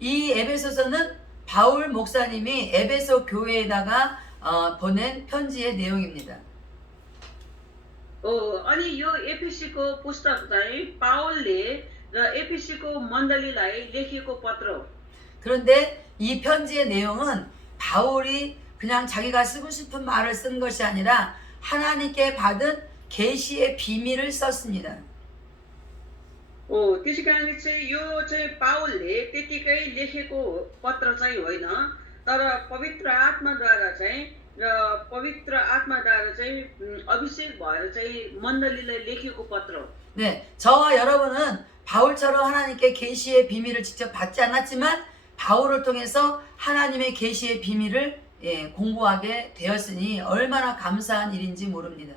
이 에베소서는 바울 목사님이 에베소 교회에다가 보낸 편지의 내용입니다. अनि यो एफएसीको पुस्तक चाहिँ पावलले र एफएसीको मण्डलीलाई लेखिएको पत्र हो। 그런데 이 편지의 내용은 바울이 그냥 자기가 쓰고 싶은 말을 쓴 것이 아니라 하나님께 받은 계시의 비밀을 썼습니다. त्यसै कारणले चाहिँ यो चाहिँ पावलले त्यतिकै लेखेको पत्र चाहिँ होइन, तर पवित्र आत्माद्वारा चाहिँ अभिषेक भएर चाहिँ मण्डलीलाई लेखिएको पत्र हो। 네, 저와 여러분은 바울처럼 하나님께 계시의 비밀을 직접 받지 않았지만 바울을 통해서 하나님의 계시의 비밀을 공부하게 되었으니 얼마나 감사한 일인지 모릅니다.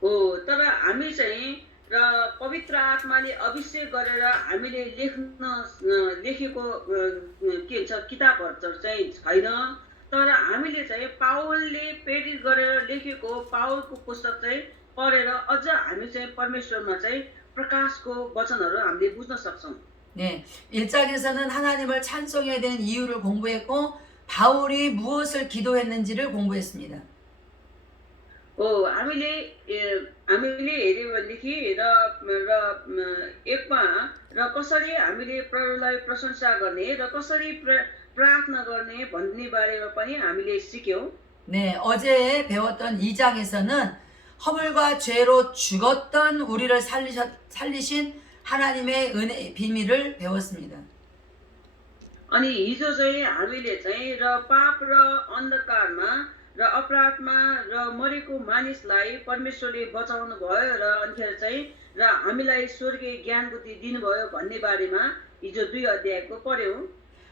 तर हामी चाहिँ र पवित्र आत्माले अभिषेक गरेर हामीले लेखेको के भन्छ किताबहरू चाहिँ छैन, तर हामीले चाहिँ पावलले प्रेरित गरेर लेखेको पावलको पुस्तक चाहिँ पढेर अझ हामी चाहिँ परमेश्वरमा चाहिँ प्रकाशको वचनहरू हामीले बुझ्न सक्छौं। 네, 1장에서는 하나님을 찬송해야 되는 이유를 공부했고 바울이 무엇을 기도했는지를 공부했습니다. हामीले हेर्यो भनेदेखि एकमा कसरी हामीले प्रभुलाई प्रशंसा गर्ने र कसरी प्रार्थना गर्ने भन्ने बारेमा पनि हामीले सिक्यौं। 네, 어제 배웠던 2장에서는 허물과 죄로 죽었던 우리를 살리신 하나님의 은혜의 비밀을 배웠습니다. अनि हिजो चाहिँ हामीले चाहिँ र पाप र अन्धकारमा र अपराधमा र मरेको मानिसलाई परमेश्वरले बचाउनु भयो र अन्तिर चाहिँ र हामीलाई स्वर्गीय ज्ञान बुद्धि दिनुभयो भन्ने बारेमा हिजो 2 अध्यायको पढ्यौं।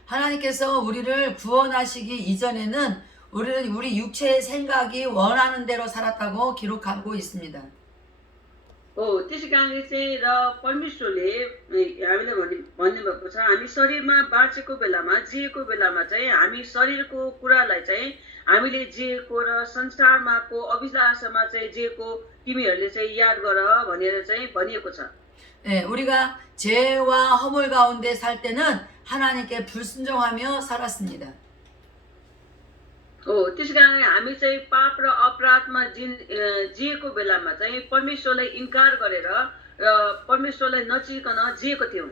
하나님께서 우리를 구원하시기 이전에는 우리는 우리 육체의 생각이 원하는 대로 살았다고 기록하고 있습니다. त्यसै कारणले चाहिँ र परमेश्वरले हामीलाई भन्नुभएको छ, हामी शरीरमा बाँचेको बेलामा जिएको बेलामा चाहिँ हामी शरीरको कुरालाई चाहिँ हामीले जिएको र संसारमा को अभिलाषामा चाहिँ जिएको तिमीहरूले चाहिँ याद गर भनेर चाहिँ भनिएको छ। 네, 우리가 죄와 허물 가운데 살 때는 하나님께 불순종하며 살았습니다. त्यसै कारणले हामी चाहिँ पाप र अपराधमा जिएको बेलामा चाहिँ परमेश्वरलाई इन्कार गरेर र परमेश्वरलाई नचिकन जिएको थियौं।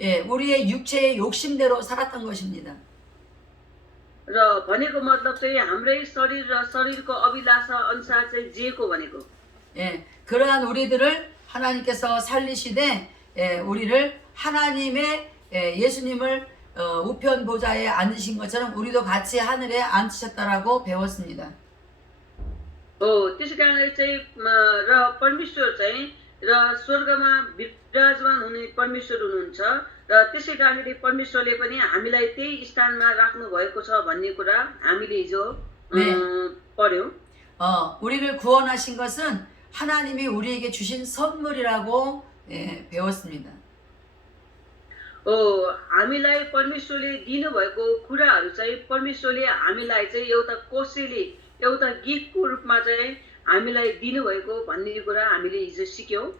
예, 우리의 육체의 욕심대로 살았던 것입니다. र भनेको मतलब चाहिँ हाम्रै शरीर र शरीरको अभिलाषा अनुसार चाहिँ जिएको भनेको। 예, 그러한 우리들을 하나님께서 살리시되 우리를 하나님의 예수님을 우편 보좌에 앉으신 것처럼 우리도 같이 하늘에 앉으셨다라고 배웠습니다. त्यसै कारणले चाहिँ र परमेश्वर चाहिँ र स्वर्गमा विराजमान हुने परमेश्वर हुनुहुन्छ र त्यसै कारणले परमेश्वरले पनि हामीलाई त्यही स्थानमा राख्नु भएको छ भन्ने कुरा हामीले हिजो पढ्यौं। 우리를 구원하신 것은 하나님이 우리에게 주신 선물이라고 배웠습니다. हामीलाई परमेश्वरले दिनुभएको कुराहरू चाहिँ परमेश्वरले हामीलाई चाहिँ एउटा कोसेली एउटा गिफ्टको रूपमा चाहिँ हामीलाई दिनुभएको भन्ने कुरा हामीले हिजो सिक्यौं।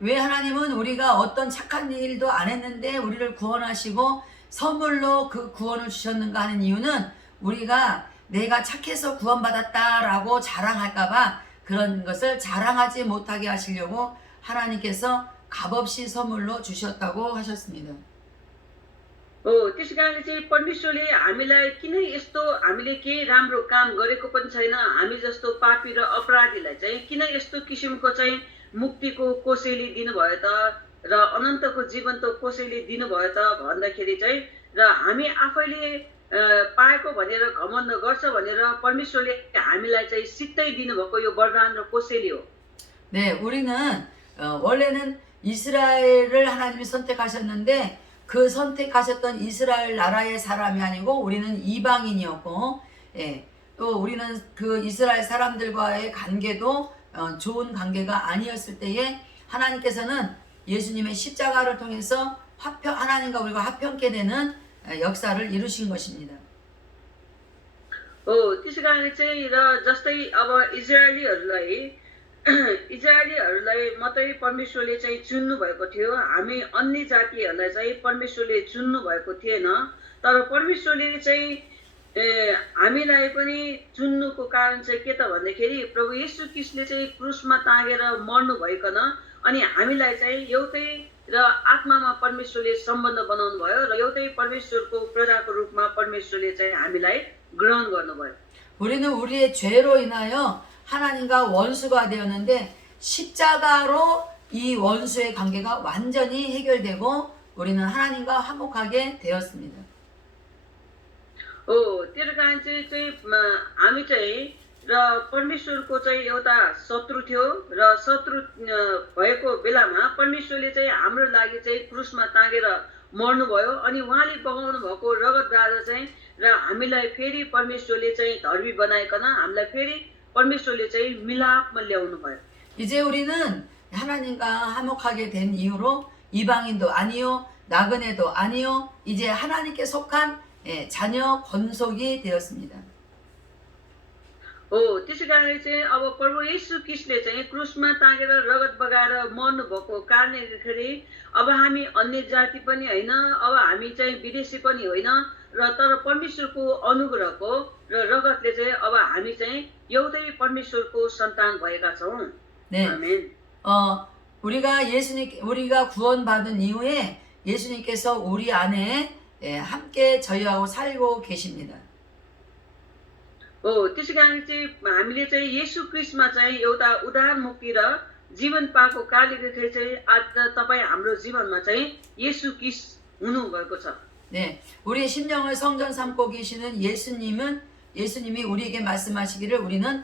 왜 하나님은 우리가 어떤 착한 일도 안 했는데 우리를 구원하시고 선물로 그 구원을 주셨는가 하는 이유는 우리가 내가 착해서 구원받았다라고 자랑할까봐 그런 것을 자랑하지 못하게 하시려고 하나님께서 값없이 선물로 주셨다고 하셨습니다. त्यसै कारणले चाहिँ परमेश्वरले हामीलाई किन यस्तो हामीले केही राम्रो काम गरेको पनि छैन, हामी जस्तो पापी र अपराधीलाई चाहिँ किन यस्तो किसिमको चाहिँ मुक्तिको कोसेली दिनुभयो त र अनन्तको जीवनको कोसेली दिनुभयो त भन्दाखेरि चाहिँ र हामी आफैले पाएको भनेर घमण्ड गर्छ भनेर परमेश्वरले हामीलाई चाहिँ सित्तै दिनुभएको यो वरदान र कोसेली हो। 네, 우리는 원래는 이스라엘을 하나님이 선택하셨는데 그 선택하셨던 이스라엘 나라의 사람이 아니고 우리는 이방인이었고, 또 우리는 그 이스라엘 사람들과의 관계도 좋은 관계가 아니었을 때에 하나님께서는 예수님의 십자가를 통해서 하나님과 우리가 화평케 되는 역사를 이루신 것입니다. त्यसै कारणले चाहिँ र जस्तै अब इजरायलीहरूलाई इजरायलीहरूलाई मात्रै परमेश्वरले चाहिँ चुन्नु भएको थियो, हामी अन्य जातिहरूलाई चाहिँ परमेश्वरले चुन्नु भएको थिएन। तर परमेश्वरले चाहिँ हामीलाई पनि चुन्नुको कारण चाहिँ के त भन्दाखेरि प्रभु येशू ख्रीष्टले चाहिँ क्रुसमा टाँगेर मर्नु भइकन अनि हामीलाई चाहिँ एउटै र आत्मामा परमेश्वरले सम्बन्ध बनाउनु भयो र एउटै परमेश्वरको प्रजाको रूपमा परमेश्वरले चाहिँ हामीलाई ग्रहण गर्नुभयो। 우리는 우리의 죄로 인하여 하나님과 원수가 되었는데 십자가로 이 원수의 관계가 완전히 해결되고 우리는 하나님과 화목하게 되었습니다. त्यसको कारण चाहिँ हामी चाहिँ र परमेश्वरको चाहिँ एउटा शत्रु थियो र शत्रु भएको बेलामा परमेश्वरले चाहिँ हाम्रो लागि चाहिँ क्रुसमा टाँगेर मर्नुभयो अनि उहाँले बगाउनु भएको रगतद्वारा चाहिँ र हामीलाई फेरि परमेश्वरले चाहिँ धर्मी बनाइकन हामीलाई फेरि परमेश्वरले चाहिँ मिलापमा ल्याउनु भयो। 이제 우리는 하나님과 화목하게 된 이후로 이방인도 아니요 나그네도 아니요 이제 하나님께 속한 자녀 권속이 되었습니다. त्यसै कारण चाहिँ अब प्रभु येशू ख्रीष्टले चाहिँ क्रुसमा टाँगेर रगत बगाएर मर्नु भएको कारणले गर्दाखेरि अब हामी अन्य जाति पनि होइन, अब हामी चाहिँ विदेशी पनि होइन र तर परमेश्वरको अनुग्रहको र रगतले चाहिँ अब हामी चाहिँ एउटै परमेश्वरको सन्तान भएका छौँ। 네. आमेन। 우리가 구원받은 이후에 예수님께서 우리 안에 함께 저희하고 살고 계십니다. त्यसै कारण चाहिँ हामीले चाहिँ येशू ख्रीष्टमा चाहिँ एउटा उद्धार मुक्ति र जीवन पाएको कारणले गर्दाखेरि चाहिँ आज तपाईँ हाम्रो जीवनमा चाहिँ येशू ख्रीष्ट हुनुभएको छ। 네, 우리의 심령을 성전 삼고 계시는 예수님이 우리에게 말씀하시기를 우리는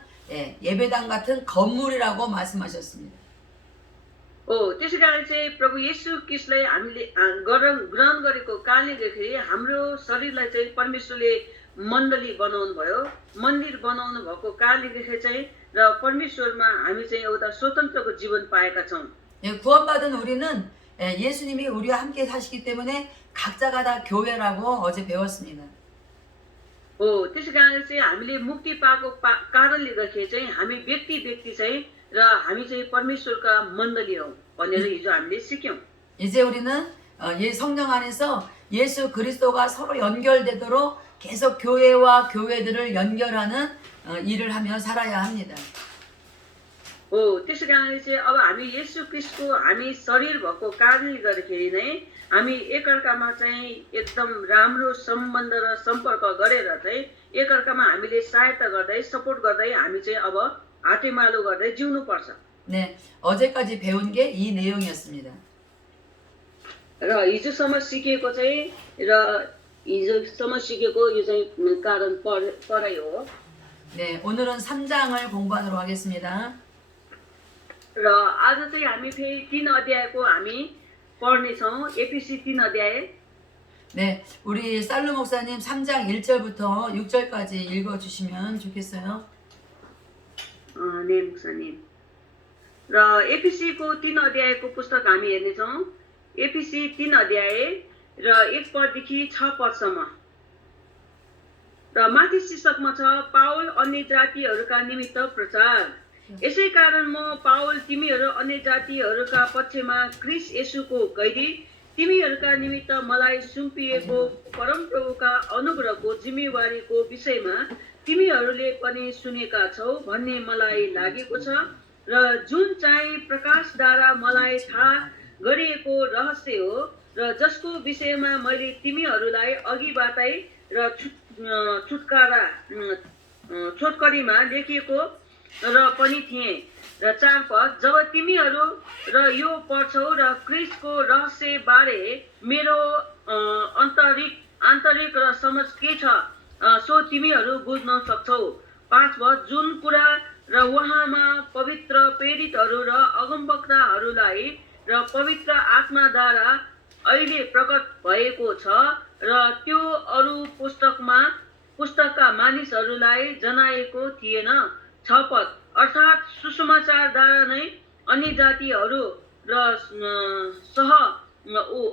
예배당 같은 건물이라고 말씀하셨습니다. त्यसै कारण चाहिँ प्रभु येशू ख्रीष्टलाई हामीले ग्रहण गरेको कारणले गर्दाखेरि हाम्रो शरीरलाई चाहिँ परमेश्वरले मण्डली बनाउनु भयो, मन्दिर बनाउनु भएको कारणले गर्दाखेरि चाहिँ र परमेश्वरमा हामी चाहिँ एउटा स्वतन्त्रको जीवन पाएका छौँ। 구원받은 우리는 예수님이 우리와 함께 사시기 때문에 각자가 다 교회라고 어제 배웠습니다. त्यसै कारण चाहिँ हामीले मुक्ति पाएको कारणले गर्दाखेरि चाहिँ हामी व्यक्ति चाहिँ र हामी चाहिँ परमेश्वरका मण्डली हौ भनेर हिजो हामीले सिक्यौँ। 이제 우리는 성령 안에서 예수 그리스도가 서로 연결되도록 계속 교회와 교회들을 연결하는 일을 하며 살아야 합니다. त्यसै कारणले चाहिँ अब हामी येशू ख्रीष्टको हामी शरीर भएको कारणले गर्दाखेरि नै हामी एकअर्कामा चाहिँ एकदम राम्रो सम्बन्ध र सम्पर्क गरेर चाहिँ एकअर्कामा हामीले सहायता गर्दै सपोर्ट गर्दै हामी चाहिँ अब हातेमालो गर्दै जिउनु पर्छ। 네, 어제까지 배운 게 이 내용이었습니다. र हिजोसम्म सिकेको चाहिँ यो चाहिँ कारण पढाइ हो। 네, 오늘은 3장을 공부하도록 하겠습니다. र आज चाहिँ हामी फेरि 3 अध्यायको हामी पढ्नेछौँ। एफिसी 3 अध्याय। 네, 우리 살루 목사님 3장 1절부터 6절까지 읽어주시면 좋겠어요. ने 목사님। र एफिसीको 3 अध्यायको पुस्तक हामी हेर्नेछौँ। एफिसी 3 अध्याय र 1 पददेखि 6 पदसम्म। र माथि शीर्षकमा छ पाउल अन्य जातिहरूका निमित्त प्रचार। यसै कारण म पाउल तिमीहरू अन्य जातिहरूका पक्षमा क्रिस्ट येशूको कैदी तिमीहरूका निमित्त मलाई सुम्पिएको परमप्रभुका अनुग्रहको जिम्मेवारीको विषयमा तिमीहरूले पनि सुनेका छौ भन्ने मलाई लागेको छ र जुन चाहिँ प्रकाशद्वारा मलाई थाहा गरिएको रहस्य हो र जसको विषयमा मैले तिमीहरूलाई अघिबाटै र छोटकरीमा लेखिएको र पनि थिएँ। र 4 पद जब तिमीहरू र यो पढ्छौ र क्रिस्टको रहस्य बारे मेरो आन्तरिक र समझ के छ सो तिमीहरू बुझ्न सक्छौ। 5 पद जुन कुरा र उहाँमा पवित्र प्रेरितहरू र अगमवक्ताहरूलाई र पवित्र आत्माद्वारा अहिले प्रकट भएको छ र त्यो अरू पुस्तकका मानिसहरूलाई जनाएको थिएन। 6 पद अर्थात् सुसमाचारद्वारा नै अन्य जातिहरू र सह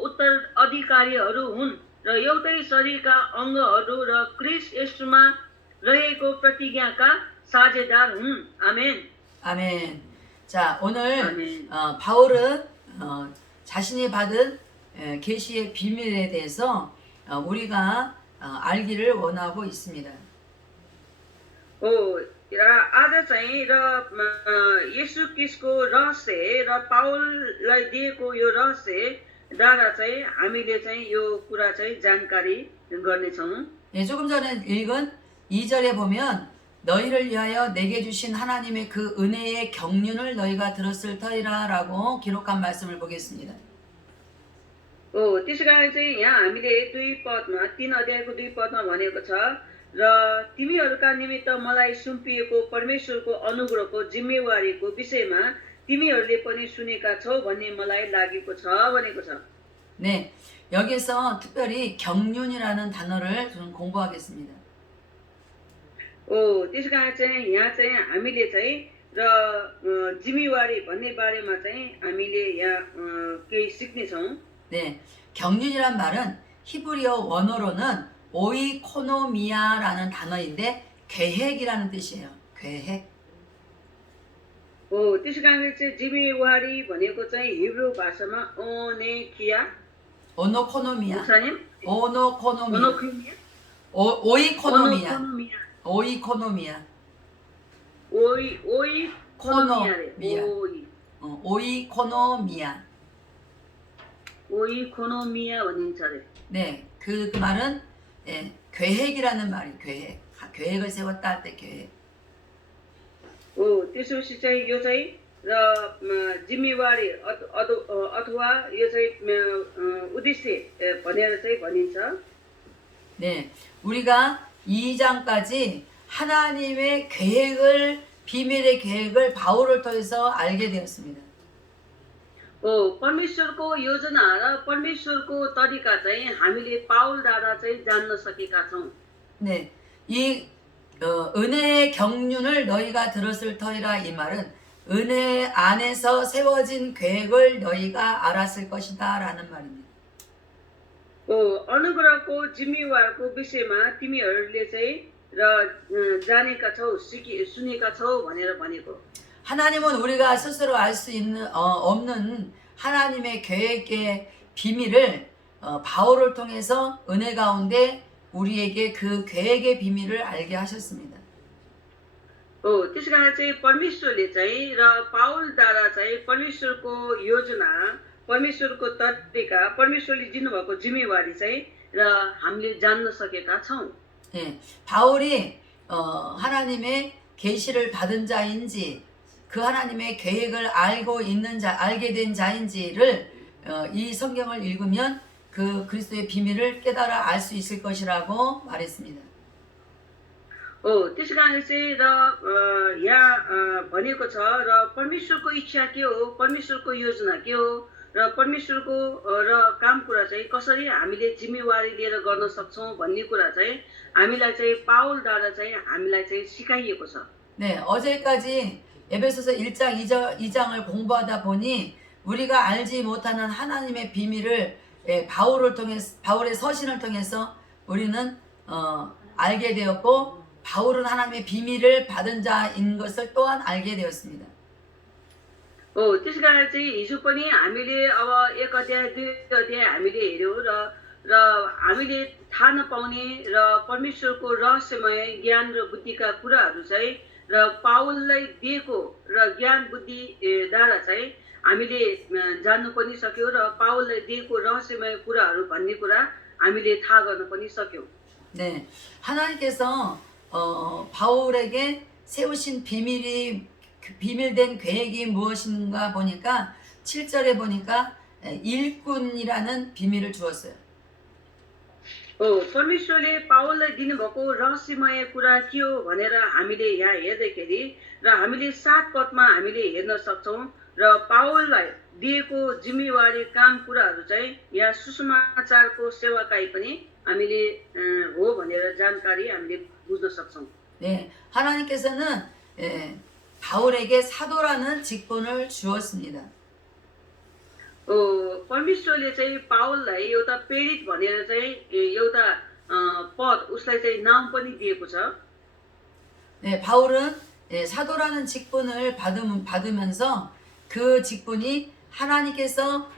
उत्तराधिकारीहरू हुन् र एउटै शरीरका अङ्गहरू र क्रिस्ट येशूमा रहेको प्रतिज्ञाका साझेदार हुन्। आमेन। 아멘. 자, 오늘 아멘. 바울은 자신이 받은 계시의 비밀에 대해서 우리가 알기를 원하고 있습니다. र आज चाहिँ र येशू क्रिस्टको रहस्य र पाउललाई दिएको यो रहस्य द्वारा चाहिँ हामीले चाहिँ यो कुरा चाहिँ जानकारी गर्नेछौँ। 예, 조금 전에 읽은 2절에 보면 너희를 위하여 내게 주신 하나님의 그 은혜의 경륜을 너희가 들었을 터이라 라고 기록한 말씀을 보겠습니다. त्यसै कारण चाहिँ यहाँ हामीले 3 अध्यायको 2 पदमा भनेको छ र तिमीहरूका निमित्त मलाई सुम्पिएको परमेश्वरको अनुग्रहको जिम्मेवारीको विषयमा तिमीहरूले पनि सुनेका छौ भन्ने मलाई लागेको छ भनेको छ। 네, 여기서 특별히 경륜이라는 단어를 좀 공부하겠습니다. त्यसै कारण चाहिँ यहाँ चाहिँ हामीले चाहिँ र जिम्मेवारी भन्ने बारेमा चाहिँ हामीले यहाँ केही सिक्नेछौँ। 네, 경륜이란 말은 히브리어 원어로는 오이코노미아라는 단어인데 계획이라는 뜻이에요. 계획. त्यसै कारणले चाहिँ जिम्मेवारी भनेको चाहिँ हिब्रू भाषामा ओनेकिया 오노코노미아. 목사님 오노코노미아. 오노키미야 오이코노미아. 오노코노미야 오이코노미아. 오이코노미야래. 코노미아. 오이코노미아. 오이코노미야 원인차래. 네, 그 말은 계획이라는 말이 계획을 세웠다 할 때 계획. त्यसपछि चाहिँ यो चाहिँ र जिम्मेवारी अथवा यो चाहिँ उद्देश्य भनेर चाहिँ भनिन्छ। 네, 우리가 2장까지 하나님의 계획을 비밀의 계획을 바울을 통해서 알게 되었습니다. परमेश्वरको योजना र परमेश्वरको तरिका चाहिँ हामीले पाउलद्वारा चाहिँ जान्न सकेका छौँ। 네, 이 은혜의 경륜을 너희가 들었을 터이라 이 말은 은혜 안에서 세워진 계획을 너희가 알았을 것이다 라는 말입니다. अनुग्रहको जिम्मेवारको विषयमा तिमीहरूले चाहिँ र जानेका छौ सुनेका छौ भनेर भनेको। 하나님은 우리가 스스로 알 수 있는 없는 하나님의 계획의 비밀을 바울을 통해서 은혜 가운데 우리에게 그 계획의 비밀을 알게 하셨습니다. त्यसै कारण चाहिँ परमेश्वरले चाहिँ र पाउलद्वारा चाहिँ परमेश्वरको योजना परमेश्वरको तरिका परमेश्वरले दिनुभएको जिम्मेवारी चाहिँ र हामीले जान्न सकेका छौँ। 예, 바울이 하나님의 계시를 받은 자인지 그 하나님의 계획을 알게 된 자인지를 이 성경을 읽으면 그 그리스도의 비밀을 깨달아 알 수 있을 것이라고 말했습니다. त्यसै कारण चाहिँ र यहाँ भनेको छ र परमेश्वरको इच्छा के हो परमेश्वरको योजना के हो र परमेश्वरको र काम कुरा चाहिँ कसरी हामीले जिम्मेवारी लिएर गर्न सक्छौँ भन्ने कुरा चाहिँ हामीलाई चाहिँ पाउलद्वारा चाहिँ हामीलाई चाहिँ सिकाइएको छ। 네, 어제까지 에베소서 1장 2장을 공부하다 보니 우리가 알지 못하는 하나님의 비밀을 바울의 서신을 통해서 우리는 알게 되었고 바울은 하나님의 비밀을 받은 자인 것을 또한 알게 되었습니다. त्यसै कारण चाहिँ हिजो पनि हामीले अब 1 अध्याय 2 अध्याय हामीले हेर्यौँ र हामीले थाहा नपाउने र परमेश्वरको रहस्यमय ज्ञान र बुद्धिका कुराहरू चाहिँ र पाउललाई दिएको र ज्ञान बुद्धि द्वारा चाहिँ हामीले जान्नु पनि सक्यौँ र पाउललाई दिएको रहस्यमय कुराहरू भन्ने कुरा हामीले थाहा गर्न पनि सक्यौँ। 네, 하나님께서 바울에게 세우신 비밀된 계획이 무엇인가 보니까 7절에 보니까 일꾼이라는 비밀을 주었어요. परमेश्वरले पाउललाई दिनुभएको रहस्यमय कुरा के हो भनेर हामीले यहाँ हेर्दाखेरि र हामीले 7 पदमा हामीले हेर्न सक्छौँ र पाउललाई दिएको जिम्मेवारी काम कुराहरू चाहिँ यहाँ सुसमाचारको सेवाकाई पनि हामीले हो भनेर जानकारी हामीले बुझ्न सक्छौँ। 네, 하나님께서는 바울에게 사도라는 직분을 주었습니다. परमेश्वरले चाहिँ पाउललाई एउटा प्रेरित भनेर चाहिँ एउटा पद उसलाई चाहिँ नाम पनि दिएको छ। 네, 바울은 예, 사도라는 직분을 받으면서 그 직분이 하나님께서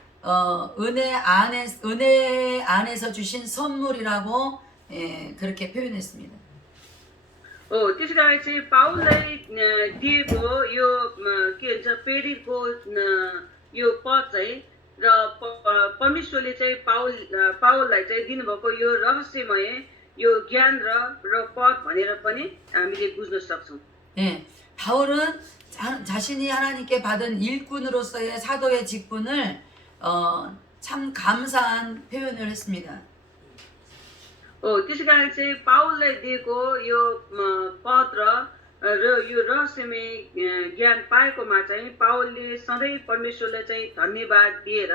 은혜 안에서 주신 선물이라고 예, 그렇게 표현했습니다. त्यसै कारण चाहिँ पाउललाई दिएको यो के भन्छ प्रेरितको यो पद चाहिँ र परमेश्वरले चाहिँ पाउललाई चाहिँ दिनुभएको यो रहस्यमय यो ज्ञान र पद भनेर पनि हामीले बुझ्न सक्छौँ। 예, 바울은 자신이 하나님께 받은 일꾼으로서의 사도의 직분을 참 감사한 표현을 했습니다. त्यसै कारण चाहिँ पाउललाई दिएको यो पद र यो रहस्यमय ज्ञान पाएकोमा चाहिँ पाउलले सधैँ परमेश्वरलाई चाहिँ धन्यवाद दिएर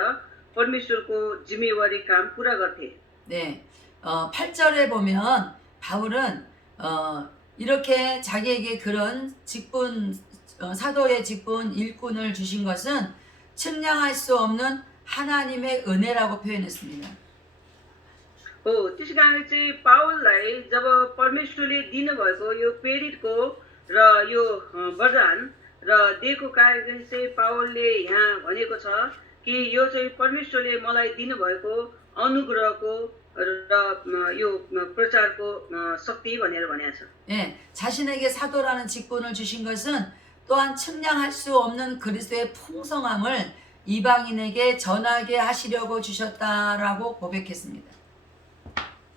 परमेश्वरको जिम्मेवारी काम पुरा गर्थे। 네, 8절에 보면 바울은 이렇게 자기에게 그런 직분, 사도의 직분 일꾼을 주신 것은 측량할 수 없는 하나님의 은혜라고 표현했습니다. त्यसै कारण चाहिँ पाउललाई जब परमेश्वरले दिनुभएको यो प्रेरितको र यो वरदान र दिएको कारण चाहिँ पाउलले यहाँ भनेको छ कि यो चाहिँ परमेश्वरले मलाई दिनुभएको अनुग्रहको र यो प्रचारको शक्ति भनेर भनेको छ। 예, 자신에게 사도라는 직분을 주신 것은 또한 측량할 수 없는 그리스도의 풍성함을 이방인에게 전하게 하시려고 주셨다라고 고백했습니다.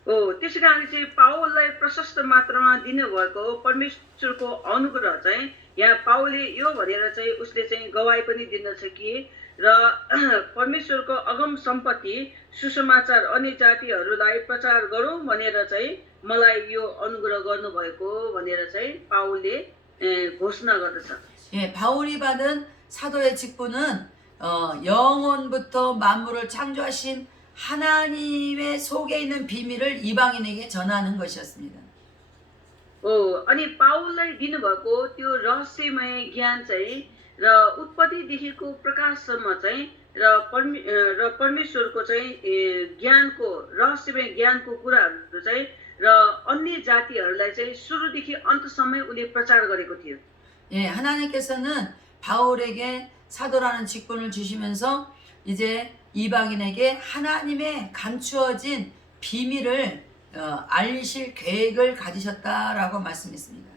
त्यसै कारण चाहिँ पाउललाई प्रशस्त मात्रामा दिनुभएको परमेश्वरको अनुग्रह चाहिँ यहाँ पाउलले यो भनेर चाहिँ उसले चाहिँ गवाई पनि दिँदछ कि र परमेश्वरको अगम सम्पत्ति सुसमाचार अन्य जातिहरूलाई प्रचार गरौँ भनेर चाहिँ मलाई यो अनुग्रह गर्नुभएको भनेर चाहिँ पाउलले घोषणा गर्दछ। 예, 바울이 받은 사도의 직분은 영원부터 만물을 창조하신 하나님의 속에 있는 비밀을 이방인에게 전하는 것이었습니다. अनि पाउललाई दिनुभएको त्यो रहस्यमय ज्ञान चाहिँ र उत्पत्तिदेखिको प्रकाशसम्म चाहिँ र परमेश्वरको चाहिँ ज्ञानको रहस्यमय ज्ञानको कुराहरू चाहिँ र अन्य जातिहरूलाई चाहिँ सुरुदेखि अन्तसम्म उनले प्रचार गरेको थियो। 예, 하나님께서는 바울에게 사도라는 직분을 주시면서 이제 이방인에게 하나님의 감추어진 비밀을 알리실 계획을 가지셨다라고 말씀했습니다.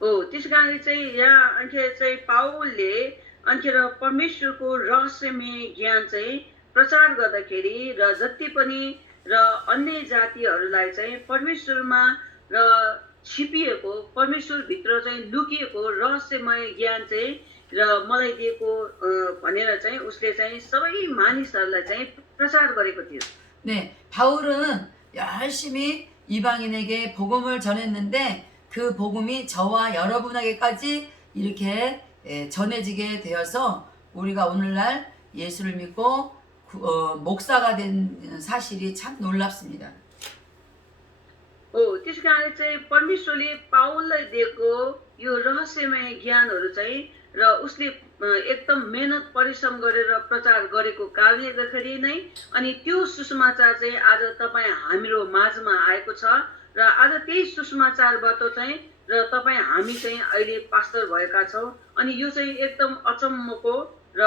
त्यसै कारण चाहिँ यहाँ अन्य चाहिँ पाउलले अन्य परमेश्वरको रहस्यमय ज्ञान चाहिँ प्रचार गर्दाखेरि र जति पनि र अन्य जातिहरूलाई चाहिँ परमेश्वरमा र छिपिएको परमेश्वरभित्र चाहिँ लुकिएको रहस्यमय ज्ञान चाहिँ र मलाई दिएको भनेर चाहिँ उसले चाहिँ सबै मानिसहरूलाई चाहिँ प्रचार गरेको थियो। 네, 바울은 열심히 이방인에게 복음을 전했는데 그 복음이 저와 여러분에게까지 이렇게 전해지게 되어서 우리가 오늘날 예수를 믿고 목사가 된 사실이 참 놀랍습니다. त्यसै कारण चाहिँ परमेश्वरले पाउललाई दिएको यो रहस्यमय ज्ञानहरू चाहिँ र उसले एकदम मेहनत परिश्रम गरेर प्रचार गरेको कारणले गर्दाखेरि नै अनि त्यो सुसमाचार चाहिँ आज तपाईँ हाम्रो माझमा आएको छ र आज त्यही सुसमाचारबाट चाहिँ र तपाईँ हामी चाहिँ अहिले पास्टर भएका छौँ अनि यो चाहिँ एकदम अचम्मको र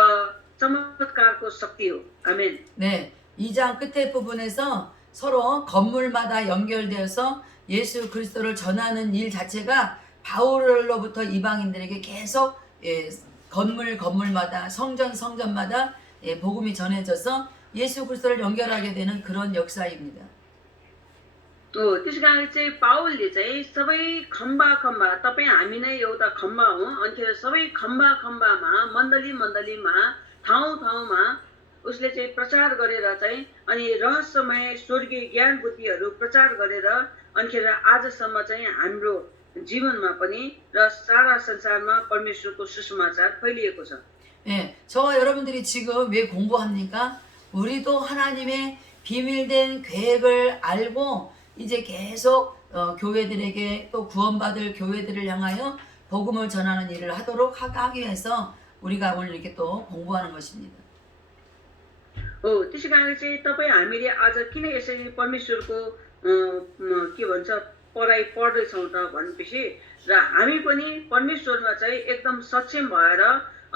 चमत्कारको शक्ति हो। आमेन। 네, 2장 끝에 부분에서 서로 건물마다 연결되어서 예수 그리스도를 전하는 일 자체가 바울로부터 이방인들에게 계속 건물마다 성전마다 복음이 전해져서 예수 그리스도를 연결하게 되는 그런 역사입니다. त्यसै कारण चाहिँ पाउलले चाहिँ सबै खम्बा तपाईँ हामी नै एउटा खम्बा हो अनि सबै खम्बामा मण्डलीमा ठाउँमा उसले चाहिँ प्रचार गरेर चाहिँ अनि रहस्यमय स्वर्गीय ज्ञान बुद्धिहरू प्रचार गरेर अनि आजसम्म चाहिँ हाम्रो जीवनमा पनि र सारा संसारमा परमेश्वरको सुसमाचार फैलिएको छ। 예, 저와 여러분들이 지금 왜 공부합니까? 우리도 하나님의 비밀된 계획을 알고 이제 계속 교회들에게 또 구원받을 교회들을 향하여 복음을 전하는 일을 하기 위해서 우리가 오늘 이렇게 또 공부하는 것입니다. त्यसै कारण चाहिँ तपाईँ हामीले आज किन यसरी परमेश्वरको के भन्छ पढाइ पढ्दैछौँ त भनेपछि र हामी पनि परमेश्वरमा चाहिँ एकदम सक्षम भएर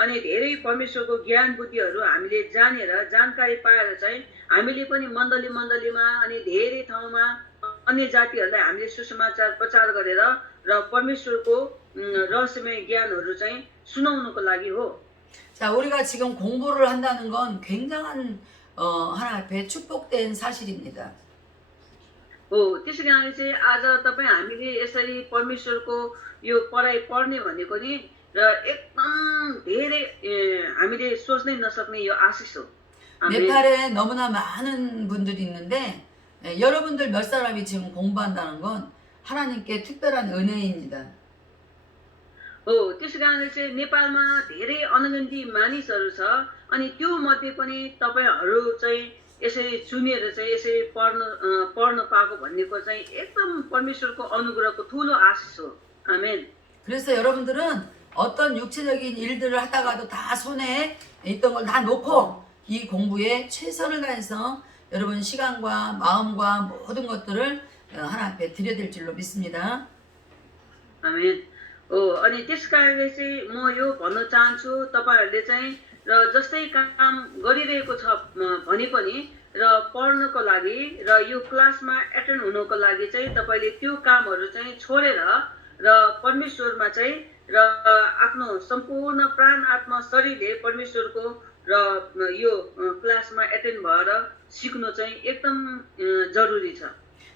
अनि धेरै परमेश्वरको ज्ञान बुद्धिहरू हामीले जानेर जानकारी पाएर चाहिँ हामीले पनि मण्डलीमा अनि धेरै ठाउँमा अन्य जातिहरूलाई हामीले सुसमाचार प्रचार गरेर र परमेश्वरको रहस्यमय ज्ञानहरू चाहिँ सुनाउनको लागि हो। 자, 우리가 지금 공부를 한다는 건 굉장한 하나님 앞에 축복된 사실입니다. हो त्यसै कारणले चाहिँ आज तपाईँ हामीले यसरी परमेश्वरको यो पढाइ पढ्ने भनेको नि र एकदम धेरै हामीले सोच्नै नसक्ने यो आशिष हो। आमेन। 네팔에 너무나 많은 분들이 있는데 여러분들 몇 사람이 지금 공부한다는 건 하나님께 특별한 은혜입니다. हो त्यसै कारणले चाहिँ नेपालमा धेरै अनगन्ती मानिसहरू छ अनि त्यो मध्ये पनि तपाईँहरू चाहिँ यसरी चुनेर चाहिँ यसरी पढ्न पाएको भन्नेको चाहिँ एकदम परमेश्वरको अनुग्रहको ठुलो आशिष हो। आमेन। 그래서 여러분들은 어떤 육체적인 일들을 하다가도 다 손에 있던 걸 다 놓고 이 공부에 최선을 다해서 여러분 시간과 마음과 모든 것들을 하나님 앞에 드려야 될 줄로 믿습니다. आमेन। हो अनि त्यस कारणले चाहिँ म यो भन्न चाहन्छु तपाईँहरूले चाहिँ र जस्तै काम गरिरहेको छ भने पनि र पढ्नको लागि र यो क्लासमा एटेन्ड हुनको लागि चाहिँ तपाईँले त्यो कामहरू चाहिँ छोडेर र परमेश्वरमा चाहिँ र आफ्नो सम्पूर्ण प्राण आत्मा शरीरले परमेश्वरको र यो क्लासमा एटेन्ड भएर सिक्नु चाहिँ एकदम जरुरी छ।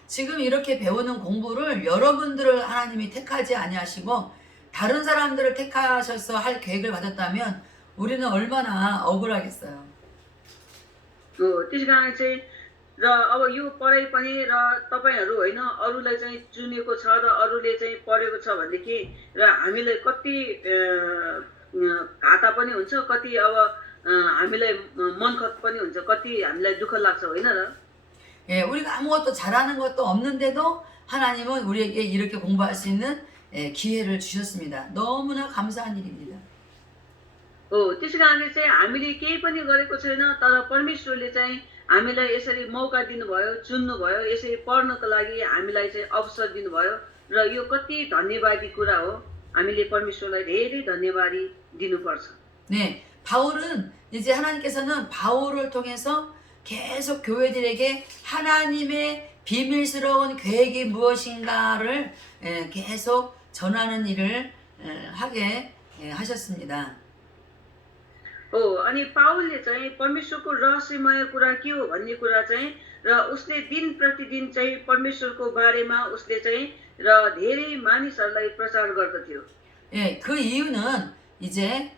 지금 이렇게 배우는 공부를 여러분들을 하나님이 택하지 아니하시고 다른 사람들을 택하셔서 할 계획을 가졌다면 우리는 얼마나 억울하겠어요. त्यसै कारण चाहिँ र अब यो पढाइ पनि र तपाईँहरू होइन अरूलाई चाहिँ चुनेको छ र अरूले चाहिँ पढेको छ भनेदेखि र हामीलाई कति घाटा पनि हुन्छ, कति अब हामीलाई मनखत पनि हुन्छ, कति हामीलाई दुःख लाग्छ होइन र। 예, 우리가 아무것도 잘하는 것도 없는데도 하나님은 우리에게 이렇게 공부할 수 있는 기회를 주셨습니다. 너무나 감사한 일입니다. हो त्यसै कारणले चाहिँ हामीले केही पनि गरेको छैन तर परमेश्वरले चाहिँ हामीलाई यसरी मौका दिनुभयो, चुन्नुभयो, यसरी पढ्नको लागि हामीलाई चाहिँ अवसर दिनुभयो र यो कति धन्यवादी कुरा हो। हामीले परमेश्वरलाई धेरै धन्यवादी दिनुपर्छ। 네, 바울은 이제 하나님께서는 바울을 통해서 계속 교회들에게 하나님의 비밀스러운 계획이 무엇인가를 계속 전하는 일을 하게 하셨습니다. हो अनि पावलले चाहिँ परमेश्वरको रहस्यमय कुरा के हो भन्ने कुरा चाहिँ र उसले दिन प्रतिदिन चाहिँ परमेश्वरको बारेमा उसले चाहिँ र धेरै मानिसहरूलाई प्रचार गर्दथ्यो। 예, 그 이유는 이제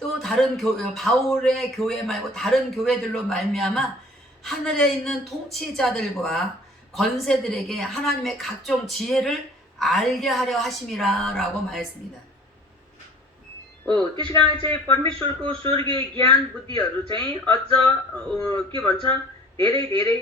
또 다른 바울의 교회 말고 다른 교회들로 말미암아 하늘에 있는 통치자들과 권세들에게 하나님의 각종 지혜를 알게 하려 하심이라라고 말했습니다. हो त्यसै कारण चाहिँ परमेश्वरको स्वर्गीय ज्ञान बुद्धिहरू चाहिँ अझ के भन्छ धेरै धेरै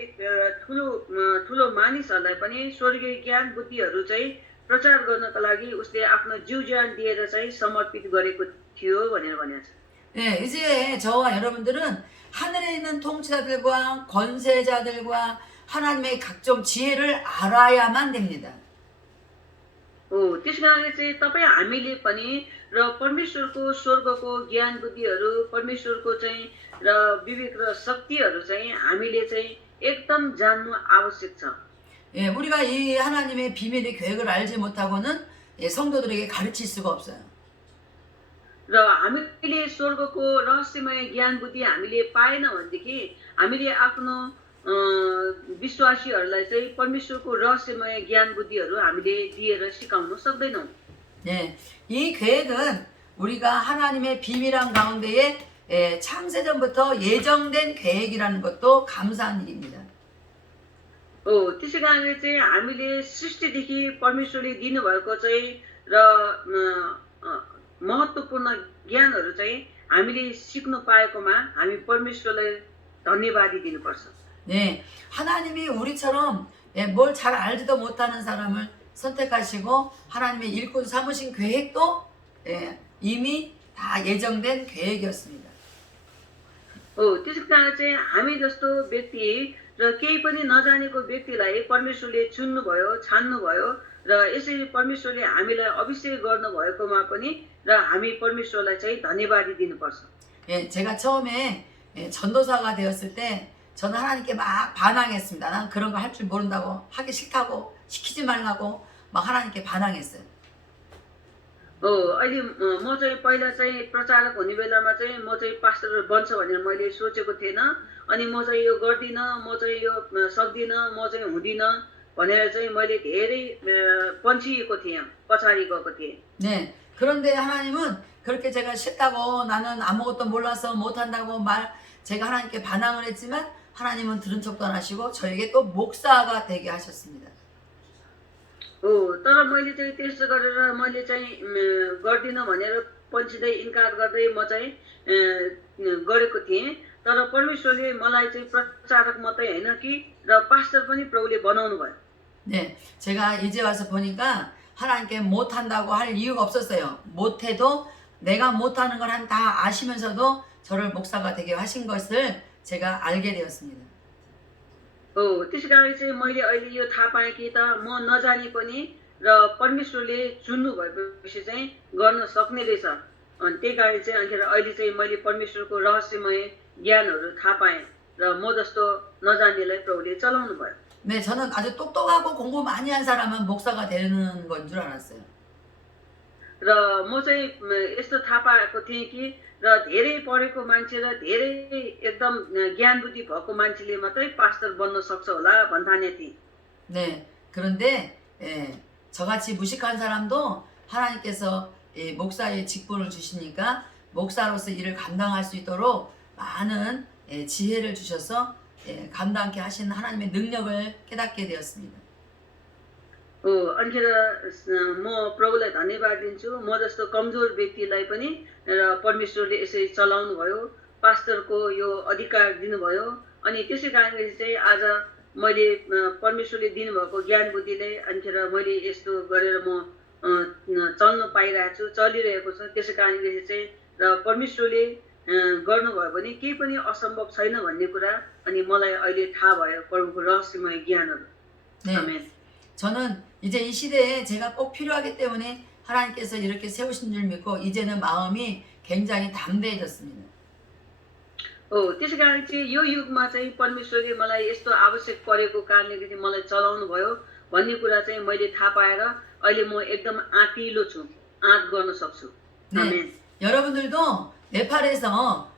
ठुलो मानिसहरूलाई पनि स्वर्गीय ज्ञान बुद्धिहरू चाहिँ प्रचार गर्नको लागि उसले आफ्नो जीव ज्यान दिएर चाहिँ समर्पित गरेको थियो भनेर भनेको छ। 네, 이제 저와 여러분들은 하늘에 있는 통치자들과 권세자들과 하나님의 각종 지혜를 알아야만 됩니다. हो त्यस कारणले चाहिँ तपाईँ हामीले पनि र परमेश्वरको स्वर्गको ज्ञान बुद्धिहरू परमेश्वरको चाहिँ र विवेक र शक्तिहरू चाहिँ हामीले चाहिँ एकदम जान्नु आवश्यक छ। 예, 우리가 이 하나님의 비밀의 계획을 알지 못하고는 성도들에게 가르칠 수가 없어요. र हामीले स्वर्गको रहस्यमय ज्ञान बुद्धि हामीले पाएन भनेदेखि हामीले आफ्नो विश्वासीहरूलाई चाहिँ परमेश्वरको रहस्यमय ज्ञान बुद्धिहरू हामीले दिएर सिकाउन सक्दैनौँ। 예, 이 계획은 우리가 하나님의 비밀한 가운데에 창세전부터 예정된 계획이라는 것도 감사한 일입니다. हो त्यसै कारणले चाहिँ हामीले सृष्टिदेखि परमेश्वरले दिनुभएको चाहिँ र महत्त्वपूर्ण ज्ञानहरू चाहिँ हामीले सिक्नु पाएकोमा हामी परमेश्वरलाई धन्यवादी दिनुपर्छ। 네, 하나님이 우리처럼 뭘 잘 알지도 못하는 사람을 선택하시고 하나님의 일꾼 삼으신 계획도 이미 다 예정된 계획이었습니다. हो त्यसै कारण चाहिँ हामी जस्तो व्यक्ति र केही पनि नजानेको व्यक्तिलाई परमेश्वरले चुन्नुभयो, छान्नुभयो र यसरी परमेश्वरले हामीलाई अभिषेक गर्नुभएकोमा पनि र हामी परमेश्वरलाई चाहिँ धन्यवादी दिनुपर्छ। 예, 제가 처음에 전도사가 되었을 때 저는 하나님께 막 반항했습니다. 난 그런 거 할 줄 모른다고, 하기 싫다고, 시키지 말라고 막 하나님께 반항했어요. अहिले म चाहिँ पहिला चाहिँ प्रचारक हुने बेलामा चाहिँ म चाहिँ पास्टर बन्छ भनेर मैले सोचेको थिएन। अनि म चाहिँ यो गर्दिनँ, म चाहिँ यो सक्दिनँ, म चाहिँ हुँदिनँ भनेर चाहिँ मैले धेरै पन्छिएको थिएँ, पछाडि गएको थिएँ। 네, 그런데 하나님은 그렇게 제가 싫다고, 나는 아무것도 몰라서 못한다고 제가 하나님께 반항을 했지만 하나님은 들은 척도 안 하시고 저에게 또 목사가 되게 하셨습니다. तर मैले चाहिँ त्यस्तो गरेर मैले चाहिँ गर्दिनँ भनेर पन्छिँदै इन्कार गर्दै म चाहिँ गरेको थिएँ। तर परमेश्वरले मलाई चाहिँ प्रचारक मात्रै होइन कि र पास्टर पनि प्रभुले बनाउनु भयो। 네, 제가 이제 와서 보니까 하나님께 못한다고 할 이유가 없었어요. 못해도 내가 못하는 걸 다 아시면서도 저를 목사가 되게 하신 것을 제가 알게 되었습니다. त्यसै कारण चाहिँ मैले अहिले यो थाहा पाएँ कि त म नजाने पनि र परमेश्वरले चुन्नु भएपछि चाहिँ गर्न सक्ने रहेछ। अनि त्यही कारण चाहिँ अनि अहिले चाहिँ मैले परमेश्वरको रहस्यमय ज्ञानहरू थाहा पाएँ र म जस्तो नजान्नेलाई प्रभुले चलाउनु भयो। 네, 저는 아주 똑똑하고 공부 많이 한 사람은 목사가 되는 건 줄 알았어요. र म चाहिँ यस्तो थाहा पाएको थिएँ कि र धेरै पढेको मान्छे र धेरै एकदम ज्ञान बुद्धि भएको मान्छेले मात्रै पास्टर बन्न सक्छ होला भन्ठाने थिएँ। 네, 그런데 저같이 무식한 사람도 하나님께서 목사의 직분을 주시니까 목사로서 일을 감당할 수 있도록 많은 지혜를 주셔서 감당케 하신 하나님의 능력을 깨닫게 되었습니다. अनि म प्रभुलाई धन्यवाद दिन्छु। म जस्तो कमजोर व्यक्तिलाई पनि र परमेश्वरले यसरी चलाउनु भयो, पास्टरको यो अधिकार दिनुभयो। अनि त्यसै कारणले चाहिँ आज मैले परमेश्वरले दिनुभएको ज्ञान बुद्धिले अनि मैले यस्तो गरेर म चल्न पाइरहेको छु, चलिरहेको छु। त्यसै कारणले चाहिँ र परमेश्वरले गर्नुभयो भने केही पनि असम्भव छैन भन्ने कुरा अनि मलाई अहिले थाहा भयो, प्रभुको रहस्यमय ज्ञानहरू। 네, आमेन। 저는 이제 이 시대에 제가 꼭 필요하기 때문에 하나님께서 이렇게 세우신 줄 믿고 이제는 마음이 굉장히 담대해졌습니다. त्यसै कारण चाहिँ यो युगमा चाहिँ परमेश्वरले मलाई यस्तो आवश्यक परेको कारणले चाहिँ मलाई चलाउनु भयो भन्ने कुरा चाहिँ मैले थाहा पाएर अहिले म एकदम आँटिलो छु, आँट गर्न सक्छु। 네, आमेन। 여러분들도 네팔에서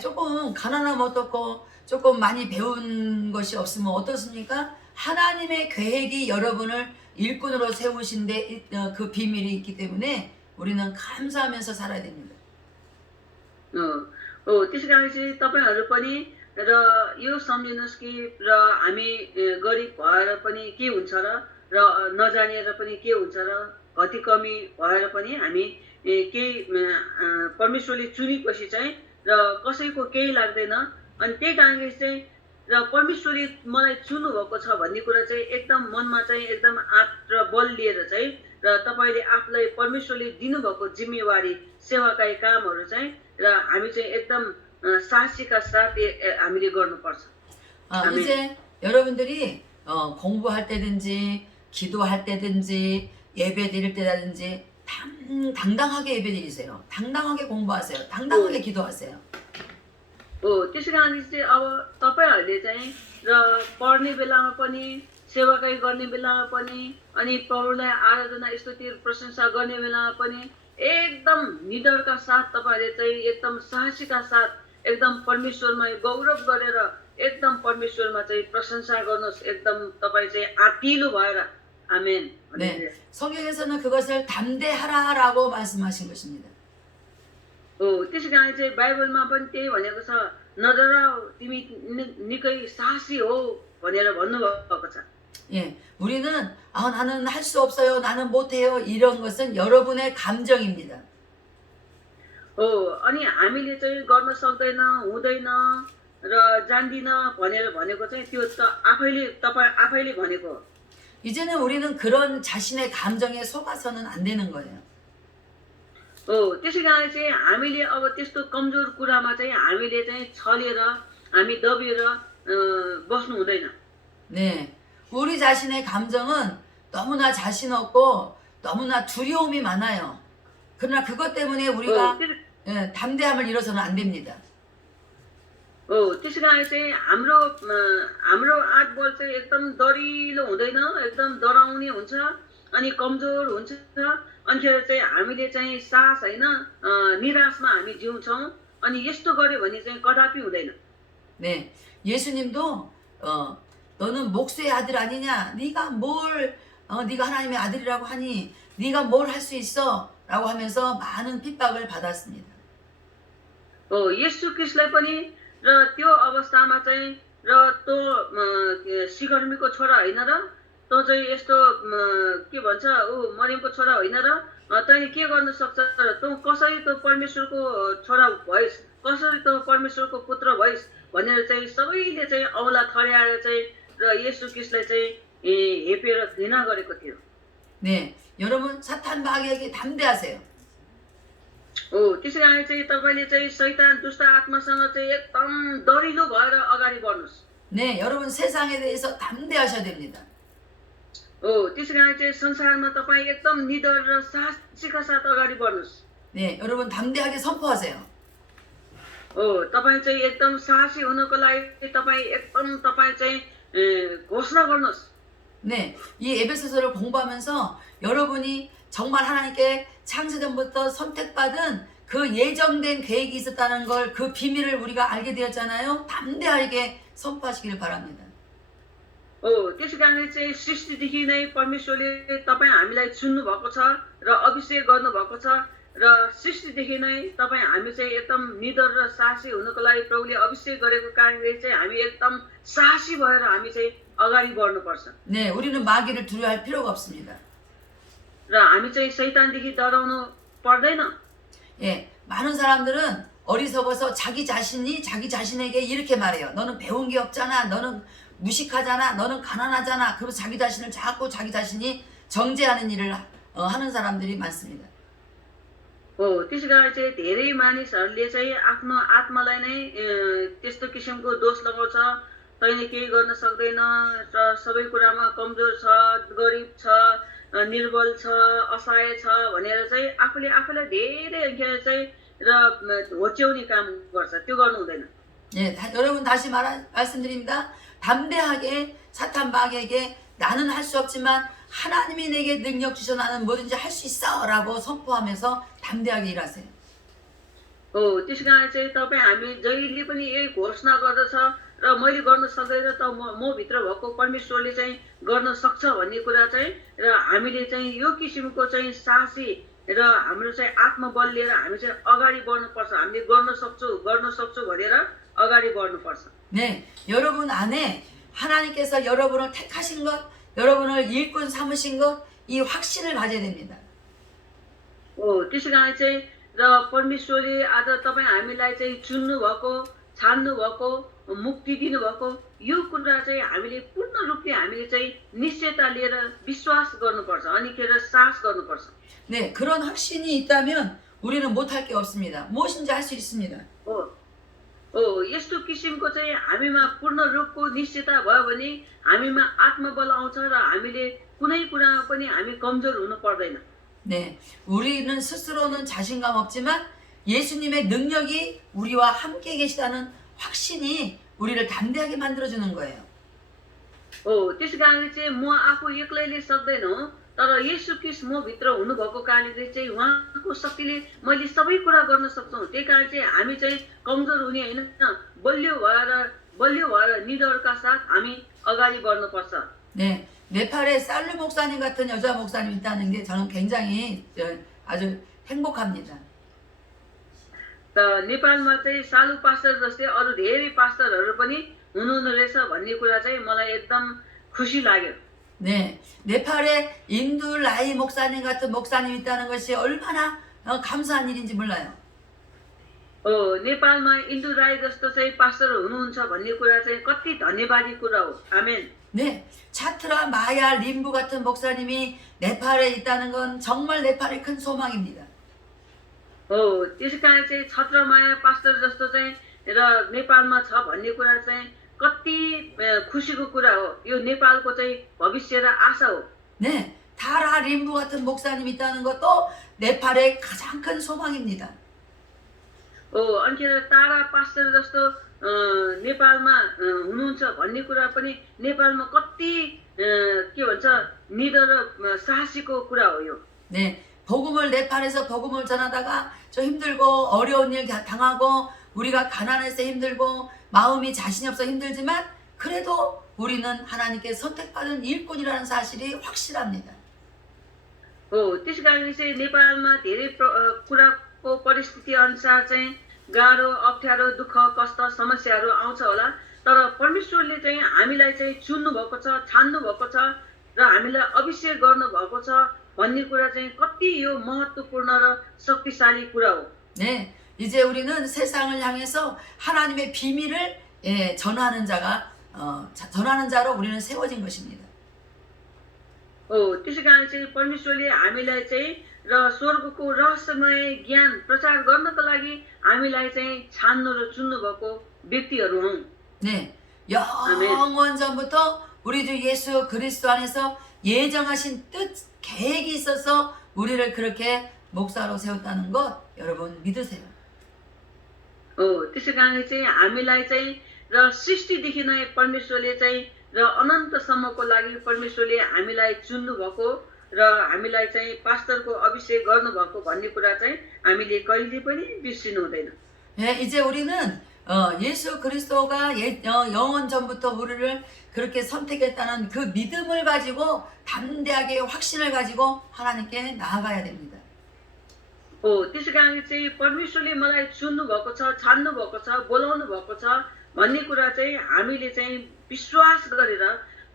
조금 가난하면 어떻고 조금 많이 배운 것이 없으면 어떻습니까? 하나님의 계획이 여러분을 일꾼으로 세우신데 그 비밀이 있기 때문에 우리는 감사하면서 살아야 됩니다. त्यसै कारण चाहिँ तपाईँहरू पनि र यो सम्झिनुहोस् कि र हामी गरिब भएर पनि के हुन्छ र नजानेर पनि के हुन्छ र घटी कमी भएर पनि हामी केही परमेश्वरले चुनेपछि चाहिँ र कसैको केही लाग्दैन। अनि त्यही कारणले चाहिँ र परमेश्वरले मलाई चुन्नु भएको छ भन्ने कुरा चाहिँ एकदम मनमा चाहिँ एकदम आँट र बल लिएर चाहिँ र तपाईँले आफूलाई परमेश्वरले दिनुभएको जिम्मेवारी सेवाकाई कामहरू चाहिँ र हामी चाहिँ एकदम साहसीका साथ हामीले गर्नुपर्छ। 아멘. 이제 여러분들이 공부할 때든지 기도할 때든지 예배 드릴 때라든지 당당하게 예배 드리세요. 당당하게 공부하세요. 당당하게 기도하세요. त्यसै कारणले चाहिँ अब तपाईँहरूले चाहिँ र पढ्ने बेलामा पनि सेवाकाई गर्ने बेलामा पनि अनि प्रभुलाई आराधना स्तुति प्रशंसा गर्ने बेलामा पनि एकदम निडरका साथ तपाईँहरूले चाहिँ एकदम साहसीका साथ एकदम परमेश्वरमा गौरव गरेर एकदम परमेश्वरमा चाहिँ प्रशंसा गर्नुहोस्। एकदम तपाईँ चाहिँ आँटिलो भएर। आमेन। 네, 성경에서는 그것을 담대하라라고 말씀하신 것입니다. त्यसै कारण चाहिँ बाइबलमा पनि त्यही भनेको छ, नडराऊ तिमी निकै साहसी हो भनेर भन्नुभएको छ। 예, 우리는 나는 할 수 없어요, 나는 못해요 이런 것은 여러분의 감정입니다. अनि हामीले चाहिँ गर्न सक्दैन, हुँदैन र जान्दिन भनेर भनेको चाहिँ त्यो त तपाईँ आफैले भनेको हो। 이제는 우리는 그런 자신의 감정에 속아서는 안 되는 거예요. त्यसै कारण चाहिँ हामीले अब त्यस्तो कमजोर कुरामा चाहिँ हामीले चाहिँ छलेर हामी दबिएर बस्नु हुँदैन। 네. 우리 자신의 감정은 너무나 자신 없고 너무나 두려움이 많아요. 그러나 그것 때문에 우리가 त्यस 담대함을 잃어서는 안 됩니다. त्यसै कारण चाहिँ हाम्रो आत्मबल चाहिँ एकदम दरिलो हुँदैन, एकदम डराउने हुन्छ अनि कमजोर हुन्छ। अनिखेर चाहिँ हामीले चाहिँ साहस होइन निराशमा हामी जिउँछौँ। अनि यस्तो गर्यो भने चाहिँ कदापि हुँदैन। 네. 예수님도 너는 목수의 아들 아니냐? 네가 하나님의 아들이라고 하니 네가 뭘 할 수 있어? 라고 하면서 많은 핍박을 받았습니다. येशू ख्रिस्टलाई पनि र त्यो अवस्थामा चाहिँ र तँ सिकर्मीको छोरा होइन र तँ चाहिँ यस्तो के भन्छ मरियमको छोरा होइन र तैँले के गर्न सक्छ र तँ कसरी तँ परमेश्वरको छोरा भइस्, कसरी तँ परमेश्वरको पुत्र भइस् भनेर चाहिँ सबैले चाहिँ औँला थर्याएर चाहिँ र येशू ख्रिस्टलाई चाहिँ हेपेर घृणा गरेको थियो। 네. 여러분 사탄 마귀에게 담대하세요. त्यसै कारण चाहिँ तपाईँले चाहिँ शैतान दुष्ट आत्मासँग चाहिँ एकदम दरिलो भएर अगाडि बढ्नुहोस्। 네. 여러분 세상에 대해서 담대하셔야 됩니다. त्यसै कारण चाहिँ संसारमा तपाईँ एकदम निडर र साहसीका साथ अगाडि बढ्नुहोस्। 네. 여러분 담대하게 선포하세요. तपाईँ चाहिँ एकदम साहसी हुनको लागि तपाईँ चाहिँ घोषणा गर्नुहोस्। 네. 이 에베소서를 공부하면서 여러분이 정말 하나님께 창세전부터 선택받은 그 예정된 계획이 있었다는 걸 그 비밀을 우리가 알게 되었잖아요. 담대하게 선포하시기를 바랍니다. त्यसै कारणले चाहिँ सृष्टिदेखि नै परमेश्वरले तपाईँ हामीलाई चुन्नु भएको छ र अभिषेक गर्नुभएको छ र सृष्टिदेखि नै तपाईँ हामी चाहिँ एकदम निडर र साहसी हुनको लागि प्रभुले अभिषेक गरेको कारणले चाहिँ हामी एकदम साहसी भएर हामी चाहिँ अगाडि बढ्नुपर्छ। 네, 우리는 마귀를 두려워할 필요가 없습니다. र हामी चाहिँ शैतानदेखि डराउनु पर्दैन। 예, 많은 사람들은 어리석어서 자기 자신에게 이렇게 말해요. 너는 배운 게 없잖아. 너는 무식하잖아. 너는 가난하잖아. 그래서 자기 자신이 정죄하는 일을 하는 사람들이 많습니다. त्यसै कारण चाहिँ धेरै मानिसहरूले चाहिँ आफ्नो आत्मालाई नै त्यस्तो किसिमको दोष लगाउँछ। तैँले केही गर्न सक्दैन र सबै कुरामा कमजोर छ, गरिब छ, निर्बल छ, असहाय छ भनेर चाहिँ आफूलाई धेरै अंखेर चाहिँ र होच्याउने काम गर्छ। त्यो गर्नु हुँदैन। 예, 여러분 다시 말씀드립니다. 담대하게 사탄 마귀에게 나는 할 수 없지만 하나님이 내게 능력 주셔 나는 뭐든지 할 수 있어 라고 선포하면서 담대하게 일하세요. त्यसै कारण चाहिँ तपाईँ हामी जहिले पनि यही घोषणा गर्दछ र मैले गर्न सक्दैन त म भित्र भएको परमेश्वरले चाहिँ गर्न सक्छ भन्ने कुरा चाहिँ र हामीले चाहिँ यो किसिमको चाहिँ साहसी र हाम्रो चाहिँ आत्मबल लिएर हामी चाहिँ अगाडि बढ्नुपर्छ। हामीले गर्न सक्छु भनेर अगाडि बढ्नुपर्छ। 네, 여러분 안에 하나님께서 여러분을 택하신 것, 여러분을 일꾼 삼으신 것, 이 확신을 가져야 됩니다. त्यसै कारण चाहिँ र परमेश्वरले आज तपाईँ हामीलाई चाहिँ चुन्नु भएको, छान्नु भएको, मुक्ति दिनुभएको यो कुरा चाहिँ हामीले पूर्ण रूपले हामीले चाहिँ निश्चयता लिएर विश्वास गर्नुपर्छ अनि खेर साहस गर्नुपर्छ। 네, 그런 확신이 있다면 우리는 못할 게 없습니다. 무엇인지 할 수 있습니다. यस्तो किसिमको चाहिँ हामीमा पूर्ण रूपको निश्चयता भयो भने हामीमा आत्मबल आउँछ र हामीले कुनै कुरामा पनि हामी कमजोर हुनु पर्दैन। 네, 우리는 스스로는 자신감 없지만 예수님의 능력이 우리와 함께 계시다는 확신이 우리를 담대하게 만들어주는 거예요. त्यसै कारणले चाहिँ म आफू एक्लैले सक्दैनौ तर येशू ख्रीष्ट म भित्र हुनुभएको कारणले चाहिँ उहाँको शक्तिले मैले सबै कुरा गर्न सक्छौँ। त्यही कारण चाहिँ हामी चाहिँ कमजोर हुने होइन, बलियो भएर निडरका साथ हामी अगाडि बढ्नुपर्छ। 네, 네팔에 살루 목사님 같은 여자 목사님 있다는 게 저는 굉장히 아주 행복합니다. नेपालमा चाहिँ सालु पास्टर जस्तै अरू धेरै पास्टरहरू पनि हुनुहुँदो रहेछ भन्ने कुरा चाहिँ मलाई एकदम खुसी लाग्यो। 네, 네팔에 인둘라이 목사님 같은 목사님 있다는 것이 얼마나 감사한 일인지 몰라요. नेपालमा इन्दु राई जस्तो चाहिँ पास्टर हुनुहुन्छ भन्ने कुरा चाहिँ कति धन्यवादी कुरा हो। आमेन। 네, 차트라 마야 림부 같은 목사님이 네팔에 있다는 건 정말 네팔의 큰 소망입니다. त्यसै कारण चाहिँ छत्रमाया पास्टर जस्तो चाहिँ र नेपालमा छ भन्ने कुरा चाहिँ कति खुसीको कुरा हो। यो नेपालको चाहिँ भविष्य र आशा हो। 네, 다라 림부 같은 목사님이 있다는 것도 네팔의 가장 큰 소망입니다. अनि तारा पास्टर जस्तो नेपालमा हुनुहुन्छ भन्ने कुरा पनि नेपालमा कति के भन्छ निडर र साहसीको कुरा हो यो। 네, 복음을 네팔에서 복음을 전하다가 저 힘들고 어려운 일 당하고 우리가 가난해서 힘들고 마음이 자신이 없어 힘들지만 그래도 우리는 하나님께 선택받은 일꾼이라는 사실이 확실합니다. त्यस कारणले चाहिँ नेपालमा धेरै कुराको परिस्थिति अनुसार चाहिँ गाह्रो अप्ठ्यारो दुःख कष्ट समस्याहरू आउँछ होला, तर परमेश्वरले चाहिँ हामीलाई चाहिँ चुन्नु भएको छ, छान्नु भएको छ र हामीलाई अभिषेक गर्नु भएको छ भन्ने कुरा चाहिँ कति यो महत्त्वपूर्ण र शक्तिशाली कुरा हो। 네, 이제 우리는 세상을 향해서 하나님의 비밀을 전하는 전하는 자로 우리는 세워진 것입니다. त्यसै कारण चाहिँ परमेश्वरले हामीलाई चाहिँ र स्वर्गको रहस्यमय ज्ञान प्रचार गर्नको लागि हामीलाई चाहिँ छान्नु र चुन्नु भएको व्यक्तिहरू हौं। 네, 영원 전부터 우리 주 예수 그리스도 안에서 예정하신 뜻, 계획이 있어서 우리를 그렇게 목사로 세웠다는 것 여러분 믿으세요. त्यसै कारणले चाहिँ हामीलाई चाहिँ र सृष्टिदेखि नै परमेश्वरले चाहिँ र अनन्तसम्मको लागि परमेश्वरले हामीलाई चुन्नु भएको र हामीलाई चाहिँ पास्टरको अभिषेक गर्नु भएको भन्ने कुरा चाहिँ हामीले कहिले पनि बिर्सिनु हुँदैन। 네, 이제 우리는 예수 그리스도가 영원 전부터 우리를 그렇게 선택했다는 그 믿음을 가지고 담대하게 확신을 가지고 하나님께 나아가야 됩니다. त्यसै कारणले चाहिँ परमेश्वरले मलाई चुन्नु भएको छ, छान्नु भएको छ, बोलाउनु भएको छ भन्ने कुरा चाहिँ हामीले चाहिँ विश्वास गरेर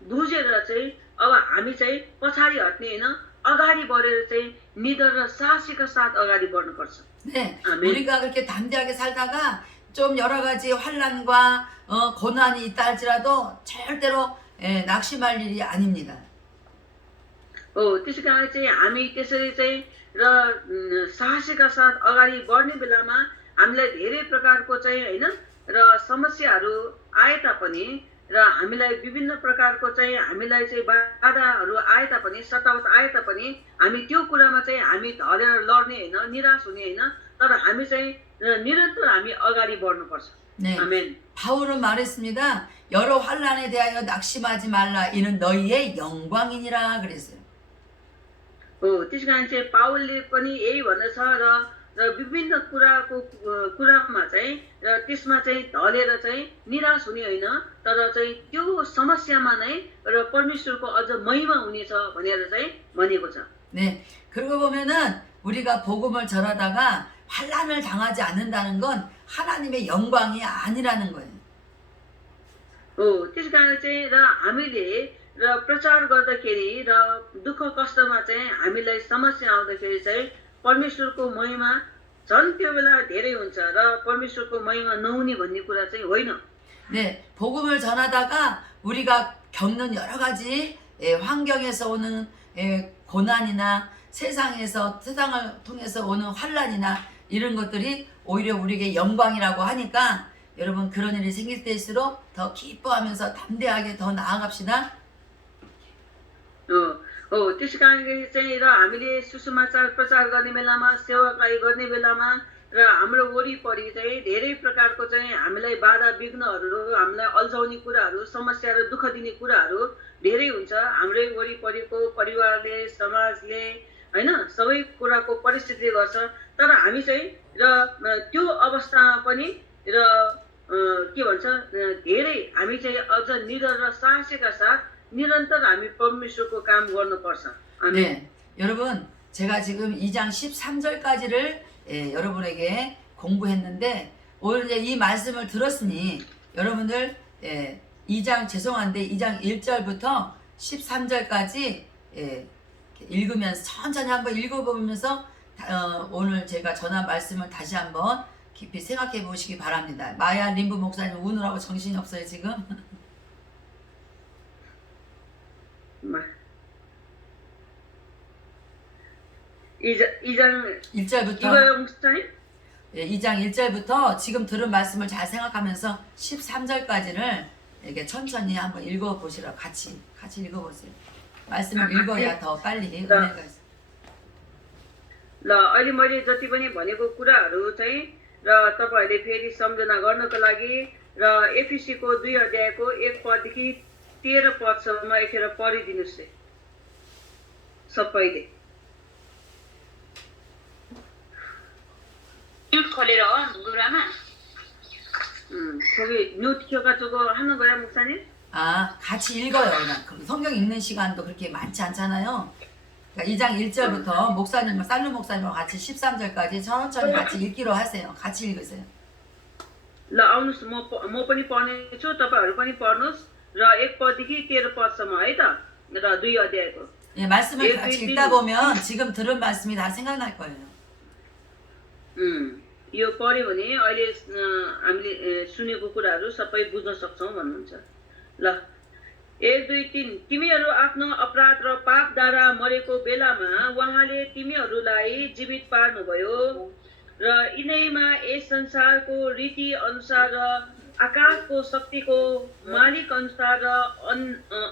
बुझेर चाहिँ अब हामी चाहिँ पछाडि हट्ने हैन, अगाडि बढेर चाहिँ निडर र साहसीका साथ अगाडि बढ्नुपर्छ। 네, 아멘. 우리가 그렇게 담대하게 살다가 좀 여러 가지 환난과 고난이 있다 할지라도 절대로 낙심할 일이 아닙니다. त्यसै कारण चाहिँ हामी त्यसरी चाहिँ र साहसीका साथ अगाडि बढ्ने बेलामा हामीलाई धेरै प्रकारको चाहिँ हैन र समस्याहरू आए तापनि र हामीलाई विभिन्न प्रकारको चाहिँ हामीलाई चाहिँ बाधाहरू आए तापनि सतावट आए तापनि हामी त्यो कुरामा चाहिँ हामी ढलेर लड्ने हैन, निराश हुने हैन, तर हामी चाहिँ निरन्तर हामी अगाडि बढ्नुपर्छ। 네, 아멘. 바울은 말했습니다. 여러 환난에 대하여 낙심하지 말라. 이는 너희의 영광이니라 그랬어요. त्यस कारण चाहिँ पावलले पनि यही भन्दछ र विभिन्न कुरामा चाहिँ र त्यसमा चाहिँ ढलेर चाहिँ निराश हुने होइन, तर चाहिँ त्यो समस्यामा नै र परमेश्वरको अझ महिमा हुनेछ भनेर चाहिँ भनेको छ। 네, 그러고 보면은 우리가 복음을 전하다가 환난을 당하지 않는다는 건 하나님의 영광이 아니라는 거예요. त्यस कारण चाहिँ र हामीले र प्रचार गर्दाखेरि र दुःख कष्टमा चाहिँ हामीलाई समस्या आउँदाखेरि चाहिँ परमेश्वरको महिमा झन् त्यो बेला धेरै हुन्छ र परमेश्वरको महिमा नहुने भन्ने कुरा चाहिँ होइन। 네, 복음을 전하다가 우리가 겪는 여러 가지 환경에서 오는 고난이나 세상을 통해서 오는 환난이나 이런 것들이 오히려 우리에게 영광이라고 하니까 여러분 그런 일이 생길 때일수록 더 기뻐하면서 담대하게 더 나아갑시다. त्यसै कारणले चाहिँ र हामीले सुसमाचार प्रचार गर्ने बेलामा सेवाकाई गर्ने बेलामा र हाम्रो वरिपरि चाहिँ धेरै प्रकारको चाहिँ हामीलाई बाधा विघ्नहरू, हामीलाई अल्झाउने कुराहरू, समस्या र दुःख दिने कुराहरू धेरै हुन्छ। हाम्रै वरिपरिको परिवारले, समाजले हैन सबै कुराको परिस्थितिले गर्छ, तर हामी चाहिँ र त्यो अवस्थामा पनि र के भन्छ धेरै हामी चाहिँ अझ निडर र साहसीका साथ निरन्तर हामी परमेश्वरको काम गर्नुपर्छ। 네, 여러분 제가 지금 2장 13절까지를 여러분에게 공부했는데 오늘 이제 이 말씀을 들었으니 여러분들 2장 1절부터 13절까지 읽으면서 천천히 한번 읽어보면서 오늘 제가 전한 말씀을 다시 한번 깊이 생각해 보시기 바랍니다. 마야 림부 목사님 우느라고 정신이 없어요 지금. 2장 1절부터 이거요 목사님? 2장 1절부터 지금 들은 말씀을 잘 생각하면서 13절까지를 이렇게 천천히 한번 읽어보시라. 같이 읽어보세요. 말씀을 읽어야 더 빨리 은혜가 있어요. ल अहिले मैले जति पनि भनेको कुराहरू चाहिँ र तपाईहरूले फेरि सम्झना गर्नको लागि र एफिसीको 2 अध्यायको 1 पददेखि 13 पदसम्म एकखेर पढिदिनुहोस् है सबैले म्युट खोलेर हो गुरुआमा 거기 뉴트 켜가지고 하는 거야 목사님? 아, 같이 읽어요. 그냥 성경 읽는 시간도 그렇게 많지 않잖아요. 그러니까 2장 1절부터 목사님과 살루 목사님과 같이 13절까지 천천히 같이 읽기로 하세요. 같이 읽으세요. ल आउनुहोस् म पनि पढ्नेछु तपाईहरु पनि पढ्नुहोस् र 1 पददेखि 13 पदसम्म है त र 2 अध्यायको 예, 말씀을 같이 읽다 보면 지금 들은 말씀이 다 생각날 거예요. यो पढ्यो भने अहिले हामीले सुनेको कुराहरू सबै बुझ्न सक्छौं भन्नुहुन्छ ल 1 2 3 तिमीहरू आफ्नो अपराध र पापद्वारा मरेको बेलामा उहाँले तिमीहरूलाई जीवित पार्नुभयो र यिनैमा यस संसारको रीति अनुसार र आकाशको शक्तिको मालिक अनुसार र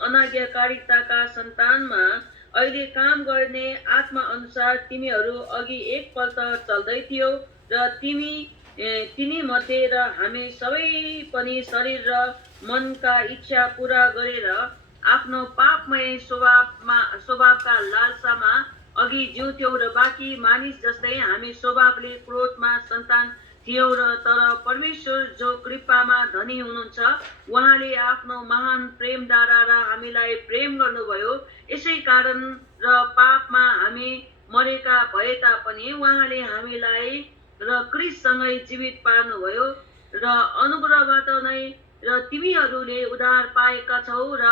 अनाज्ञाकारिताका सन्तानमा अहिले काम गर्ने आत्मा अनुसार तिमीहरू अघि एकपल्ट चल्दै थियौ र तिनी मध्ये र हामी सबै पनि शरीर र मनका इच्छा पूरा गरेर आफ्नो पापमय स्वभावका लालसामा अघि जिउँथ्यौं र बाँकी मानिस जस्तै हामी स्वभावले क्रोधमा सन्तान थियौं र तर परमेश्वर जो कृपामा धनी हुनुहुन्छ उहाँले आफ्नो महान प्रेमद्वारा र हामीलाई प्रेम गर्नुभयो यसै कारण र पापमा हामी मरेका भए तापनि उहाँले हामीलाई र क्रिस्टसँगै जीवित पार्नुभयो र अनुग्रहबाट नै र तिमीहरूले उद्धार पाएका छौ र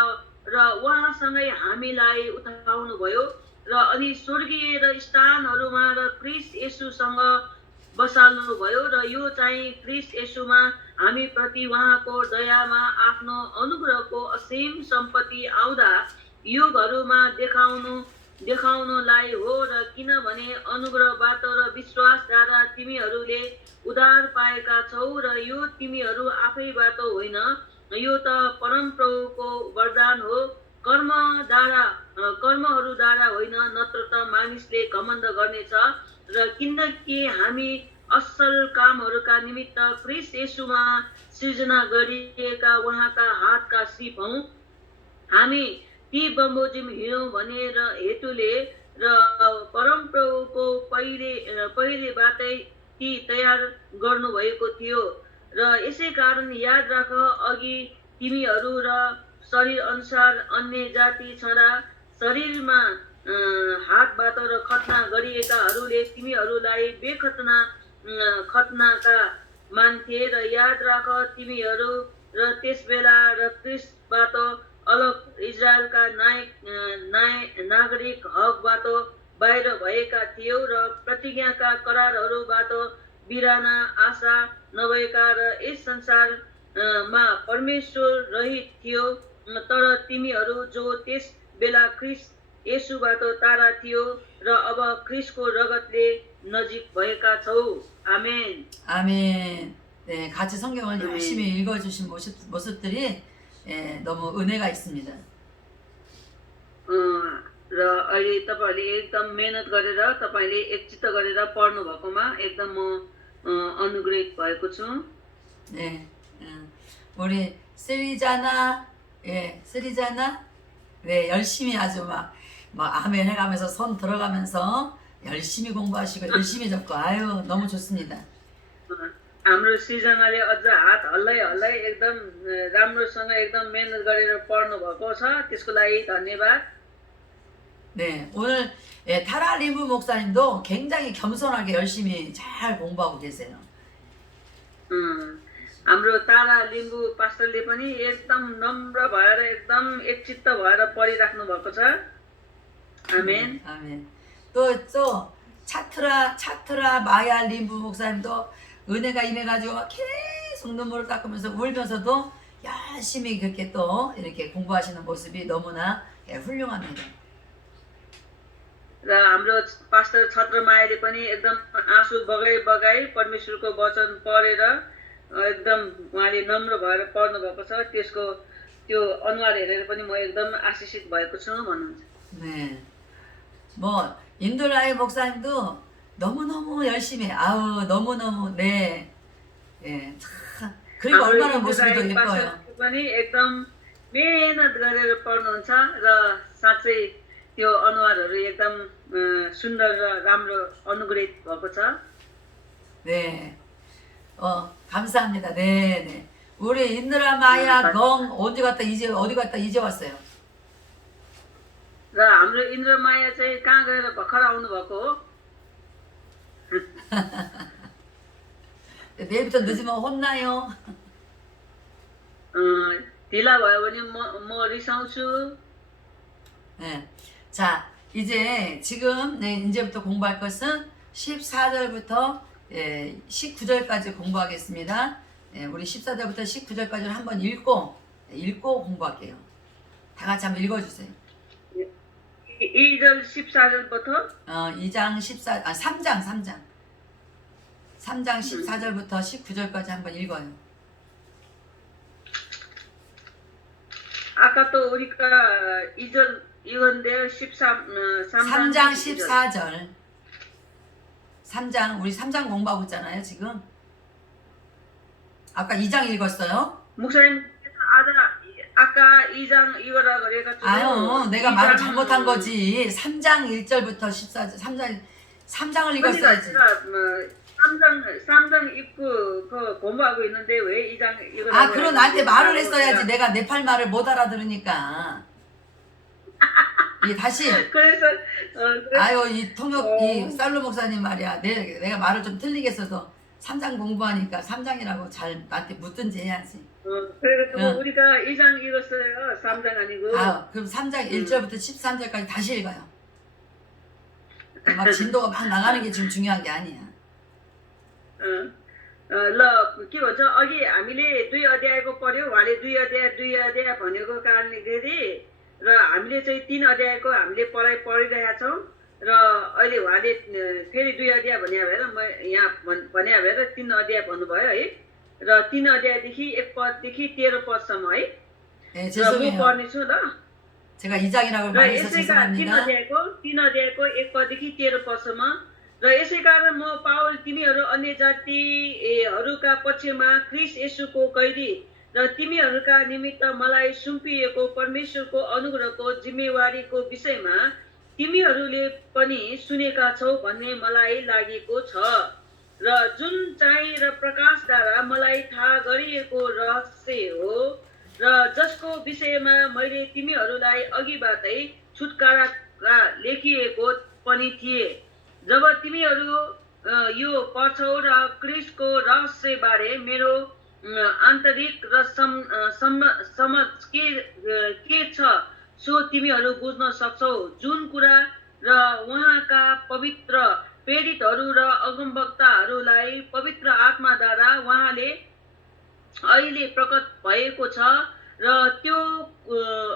उहाँसँगै हामीलाई उठाउनुभयो र अनि स्वर्गीय र स्थानहरूमा र क्रिस्ट येशूसँग बसाल्नुभयो र यो चाहिँ क्रिस्ट येशूमा हामी प्रति उहाँको दयामा आफ्नो अनुग्रहको असीम सम्पत्ति आउँदा युगहरूमा देखाउनलाई हो र किनभने अनुग्रहबाट र विश्वासद्वारा तिमीहरूले उद्धार पाएका छौ र यो तिमीहरू आफैबाट होइन यो त परमप्रभुको वरदान हो कर्महरूद्वारा होइन नत्र त मानिसले घमण्ड गर्नेछ र किनकि हामी असल कामहरूका निमित्त क्रिस्ट येशूमा सृजना गरिएका उहाँका हातका सिप हौं हामी ती बमोजिम हिँडौं भनेर हेतुले र परमप्रभुको पहिलेबाटै ती तयार गर्नुभएको थियो र यसै कारण याद राख अघि तिमीहरू र शरीर अनुसार अन्य जाति छँदा शरीरमा हातबाट र खतना गरिएकाहरूले तिमीहरूलाई खतनाका मान्थे र याद राख तिमीहरू र त्यसबेला र क्रिस्टबाट अलग इजरायलका नागरिक हकबाट बाहिर भएका थियौ र प्रतिज्ञाका करारहरूबाट बिराना आशा नभएका र यस संसारमा परमेश्वर रहित थियो तर तिमीहरू जो त्यस बेला क्रिस्ट येशूबाट तारा थियो र अब क्रिस्टको रगतले नजिक भएका छौ 아멘. 아멘. 네, 같이 성경을 열심히 읽어주신 모습들이 너무 은혜가 있습니다. र अहिले तपाईहरुले एकदम मेहनत गरेर तपाईले एकचित्त गरेर पढ्नु भएकोमा एकदम म अनुग्रहित भएको छु. 네. 우리 쓰리자나 네, 열심히 아주 막 아멘 해가면서 손 들어가면서 열심히 공부하시고 열심히 적고 아유 너무 좋습니다. हाम्रो सृजनाले अझ हात हल्लाइ एकदम राम्रोसँग एकदम मेहनत गरेर पढ्नु भएको छ त्यसको लागि धन्यवाद. 네, 오늘 타라리브 목사님도 굉장히 겸손하게 열심히 잘 공부하고 계세요. हाम्रो तारा लिम्बू पास्टरले पनि एकदम नम्र भएर एकदम एकचित्त भएर पढिराख्नु भएको छ. 아멘. 아멘. 또 차트라 마야 림부 목사님도 은혜가 임해가지고 계속 눈물을 닦으면서 울면서도 열심히 그렇게 또 이렇게 공부하시는 모습이 너무나 훌륭합니다. र हाम्रो पास्टर छत्रमायाले पनि एकदम आँसु बगाई परमेश्वरको वचन पढेर एकदम उहाँले नम्र भएर पढ्नु भएको छ त्यसको त्यो अनुहार हेरेर पनि म एकदम आशिषित भएको छु भन्नुहुन्छ। 네. 뭐 인도라이 목사님도 너무너무 열심히 해. 아우 너무너무 네. 예. 참 그리고 हाम्रो 얼마나 इन्जु 모습이 더 राई 예뻐요. पास्टरले पनि एकदम मेहनत गरेर पढ्नुहुन्छ र साँच्चै त्यो अनुहारहरू एकदम सुन्दर र राम्रो अनुग्रहित भएको छ। 네. 감사합니다. 네, 네. 우리 인드라 마야 경 언제 갔다 이제 어디 갔다 이제 왔어요. र हाम्रो इन्द्रमाया चाहिँ कहाँ गएर भर्खर आउनु भएको हो। 내일부터 늦으면 혼나요. ढिला भयो भने म रिसाउँछु। 네. 자, 이제 지금 네, 이제부터 공부할 것은 14절부터 19절까지 공부하겠습니다. 우리 14절부터 19절까지를 한번 읽고 공부할게요. 다 같이 한번 읽어주세요. 2절 14절부터 3장 14절부터 19절까지 한번 읽어요. 아까 또 우리가 2절 읽었는데요. 3장 14절. 3장 우리 3장 공부하고 있잖아요, 지금. 아까 2장 읽었어요? 목사님 아까 2장 읽으라 그래가지고 아유, 내가 말을 잘못한 거지. 3장 1절부터 14절, 3장을 읽었어야지. 3장 읽고 공부하고 있는데 왜 2장 읽으라고 그럼 나한테 말을 했어야지. 내가 네팔 말을 못 알아들으니까. 다시. 그래서 아유, 이 살로 목사님 말이야. 내가 말을 좀 틀리게 써서 3장 공부하니까 3장이라고 잘 나한테 묻든지 해야지. 그래서 우리가 2장 읽었어요. 3장 아니고. 그럼 3장 1절부터 13절까지 다시 읽어요. 막 진도가 막 나가는 게 지금 중요한 게 아니야. ल के भन्छ अघि हामीले 2 अध्यायको पढ्यो। उहाँले 2 अध्याय भनेको कारणले गर्दा र हामीले चाहिँ 3 अध्यायको हामीले पढाइ पढिरहेका छौँ र अहिले उहाँले फेरि 2 अध्याय भन्या भएर म यहाँ भन्या भएर 3 अध्याय भन्नुभयो है। र 3 अध्यायदेखि 1 पददेखि 13 पदसम्म है। 네, र म 죄송해요. पढ्नेछु ल। 제가 2장이라고 र 말해서 यसैका 3 죄송합니다. अध्यायको 1 पददेखि 13 पदसम्म र यसै कारण म पावल तिमीहरू अन्य जातिहरूका पक्षमा ख्रीष्ट येशूको कैदी र तिमीहरूका निमित्त मलाई सुम्पिएको परमेश्वरको अनुग्रहको जिम्मेवारीको विषयमा तिमीहरूले पनि सुनेका छौ भन्ने मलाई लागेको छ र जुन चाहिँ र प्रकाशद्वारा मलाई थाहा गरिएको रहस्य हो र जसको विषयमा मैले तिमीहरूलाई अघिबाटै छुटकारा लेखिएको पनि थिए। जब तिमीहरू यो पढ्छौ र क्रिस्टको रहस्यबारे मेरो आन्तरिक र समझ के छ सो तिमीहरू बुझ्न सक्छौ। जुन कुरा र उहाँका पवित्र प्रेरितहरू र अगमवक्ताहरूलाई पवित्र आत्माद्वारा उहाँले अहिले प्रकट भएको छ र त्यो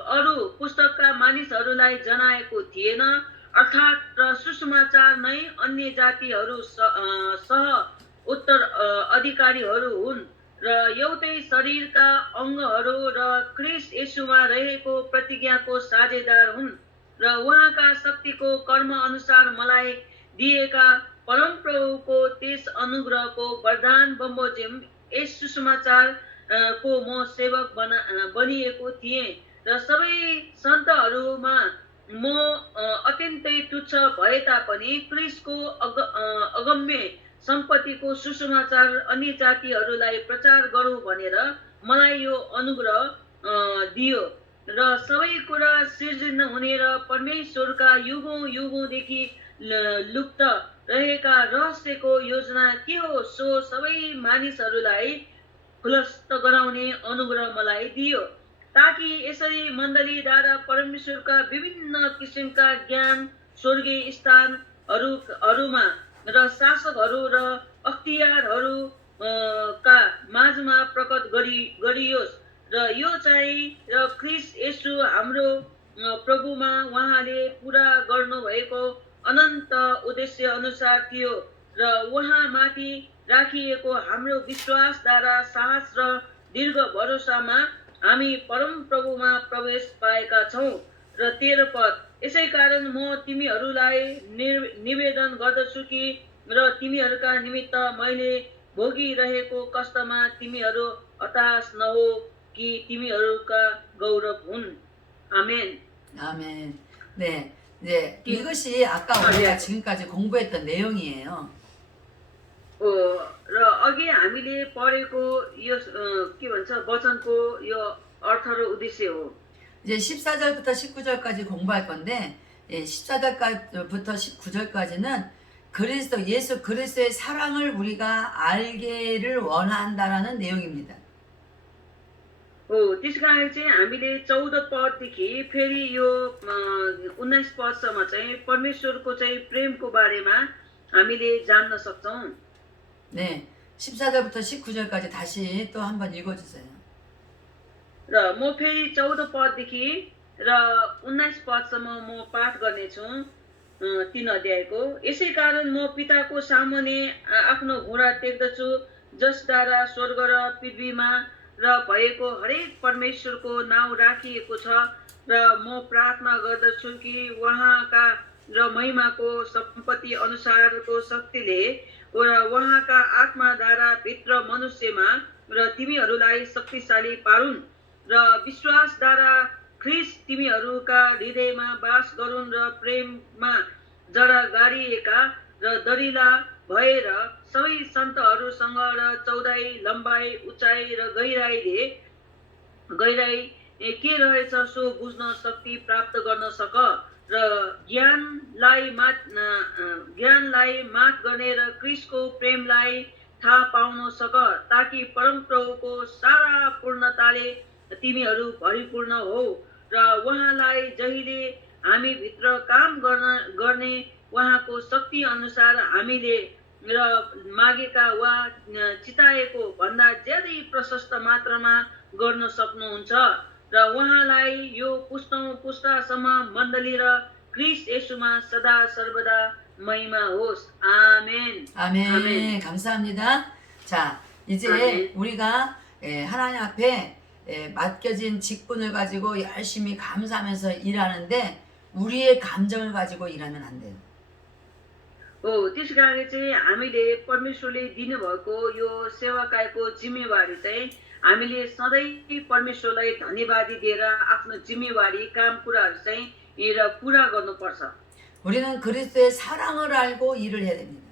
अरू पुस्तकका मानिसहरूलाई जनाएको थिएन। अर्थात् सुसमाचार नै अन्य जातिहरू सह उत्तर अधिकारीहरू हुन् र एउटै शरीरका अङ्गहरू र ख्रीष्ट येशूमा रहेको प्रतिज्ञाको साझेदार हुन् र उहाँका शक्तिको कर्म अनुसार मलाई दिएका परमप्रभुको त्यस अनुग्रहको वरदान बमोजिम यस सुसमाचार को म सेवक बनिएको थिएँ र सबै सन्तहरूमा म अत्यन्तै तुच्छ भए तापनि क्रिस्टको अगम्य सम्पत्तिको सुसमाचार अन्य जातिहरूलाई प्रचार गरौँ भनेर मलाई यो अनुग्रह दियो र सबै कुरा सिर्जना हुने र परमेश्वरका युगौँ युगौँदेखि लुप्त रहेका रहस्यको योजना के हो सो सबै मानिसहरूलाई खुलस्त गराउने अनुग्रह मलाई दियो ताकि यसरी मण्डलीद्वारा परमेश्वरका विभिन्न किसिमका ज्ञान स्वर्गीय स्थानहरूमा र शासकहरू र अख्तियारहरूका माझमा प्रकट गरियोस् र यो चाहिँ र ख्रीष्ट येशू हाम्रो प्रभुमा उहाँले पूरा गर्नुभएको अनन्त उद्देश्य अनुसार थियो र उहाँमाथि राखिएको हाम्रो विश्वासद्वारा साहस र दीर्घ भरोसामा हामी परम प्रभुमा प्रवेश पाएका छौँ। र 13 पद, यसै कारण म तिमीहरूलाई निवेदन गर्दछु कि र तिमीहरूका निमित्त मैले भोगिरहेको कष्टमा तिमीहरू हताश नहो कि तिमीहरूका गौरव हुन्। आमेन। 아멘. 네, 이제 이- 이것이 아까 아, 우리가 예. 지금까지 공부했던 내용이에요. र अघि हामीले पढेको यो के भन्छ वचनको यो अर्थ र उद्देश्य हो। 이제 14절부터 19절까지 공부할 건데, 14절부터 19절까지는 예수 그리스도의 사랑을 우리가 알기를 원한다라는 내용입니다. त्यस कारण चाहिँ हामीले 14 पददेखि फेरि यो 19 पदसम्म चाहिँ परमेश्वरको चाहिँ प्रेमको बारेमा हामीले जान्न सक्छौँ। 네, 14절부터 19절까지 다시 또 한번 읽어주세요. र म फेरि 14 पददेखि र 19 पदसम्म म पाठ गर्नेछु 3 अध्यायको। यसै कारण म पिताको सामुने आफ्नो घोडा टेक्दछु, जसद्वारा स्वर्ग र पृथ्वीमा र भएको हरेक परमेश्वरको नाउँ राखिएको छ। र म प्रार्थना गर्दछु कि उहाँका र महिमाको सम्पत्ति अनुसारको शक्तिले उहाँका आत्माद्वारा भित्र मनुष्यमा र तिमीहरूलाई शक्तिशाली पारुन् र विश्वासद्वारा ख्रीष्ट तिमीहरूका हृदयमा वास गरून् र प्रेममा जरा गाडिएका र दरिला भएर सबै सन्तहरूसँग र चौडाइ, लम्बाइ, उचाइ र गहिराई के रहेछ सो बुझ्न शक्ति प्राप्त गर्न सक र ज्ञानलाई मात गर्ने र क्रिस्टको प्रेमलाई थाहा पाउन सक, ताकि परम प्रभुको सारा पूर्णताले तिमीहरू भरिपूर्ण हो र उहाँलाई जहिले हामी भित्र काम गर्ने उहाँको शक्ति अनुसार हामीले र मागेका वा चिताएको भन्दा ज्यादै प्रशस्त मात्रामा गर्न सक्नुहुन्छ। र उहाँलाई यो पुस्तासम्म मण्डली र क्रिस्ट येशूमा सदा सर्वदा महिमा होस्। आमेन। 아멘. 감사합니다. 자, 이제 아멘. 우리가 하나님 앞에 맡겨진 직분을 가지고 열심히 감사하면서 일하는데 우리의 감정을 가지고 일하면 안 돼요. त्यस कारण चाहिँ हामीले परमेश्वरले दिनुभएको यो सेवाकायको जिम्मेवारी चाहिँ हामीले सधैँ परमेश्वरलाई धन्यवादी दिएर आफ्नो जिम्मेवारी काम कुराहरू चाहिँ पुरा गर्नुपर्छ। 우리는 그리스도의 사랑을 알고 일을 해야 됩니다.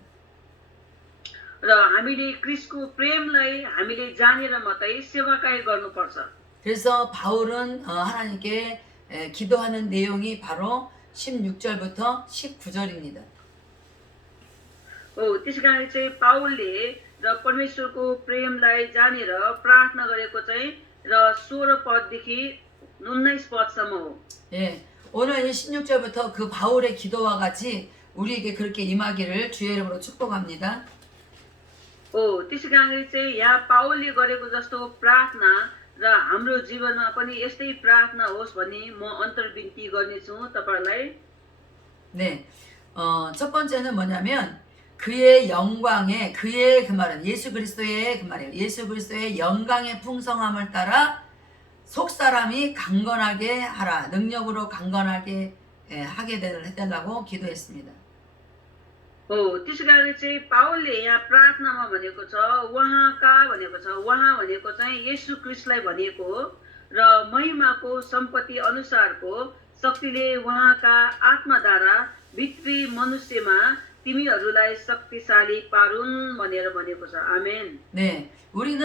र हामीले क्रिस्टको प्रेमलाई हामीले जानेर मात्रै सेवाकाय गर्नुपर्छ। 그래서 바울은 하나님께 기도하는 내용이 바로 16절부터 19절입니다. त्यस कारण चाहिँ पाउलले र परमेश्वरको प्रेमलाई जानेर प्रार्थना गरेको चाहिँ र 16 पददेखि 19 पदसम्म हो। 예, 오늘 이 16절부터 그 바울의 기도와 같이 우리에게 그렇게 임하기를 주의 이름으로 축복합니다. त्यसै कारण चाहिँ यहाँ पाउलले गरेको जस्तो प्रार्थना र हाम्रो जीवनमा पनि यस्तै प्रार्थना होस् भन्ने म अन्तर्विन्ती गर्नेछु तपाईहरुलाई। 네, 첫 번째는 뭐냐면 그의 영광에 그의 그 말은 예수 그리스도의 그 말이에요. 예수 그리스도의 영광의 풍성함을 따라 속 사람이 강건하게 하라. 능력으로 강건하게 하게 해달라고 기도했습니다. त्यसै कारण चाहिँ पाउलले यहाँ प्रार्थनामा भनेको छ उहाँका भनेको छ, उहाँ भनेको चाहिँ येशू क्रिस्टलाई भनिएको हो र महिमाको सम्पत्ति अनुसारको शक्तिले उहाँका आत्माद्वारा भित्री मनुष्यमा तिमीहरूलाई शक्तिशाली पारुन् भनेर भनेको छ। आमेन। 네, 우리는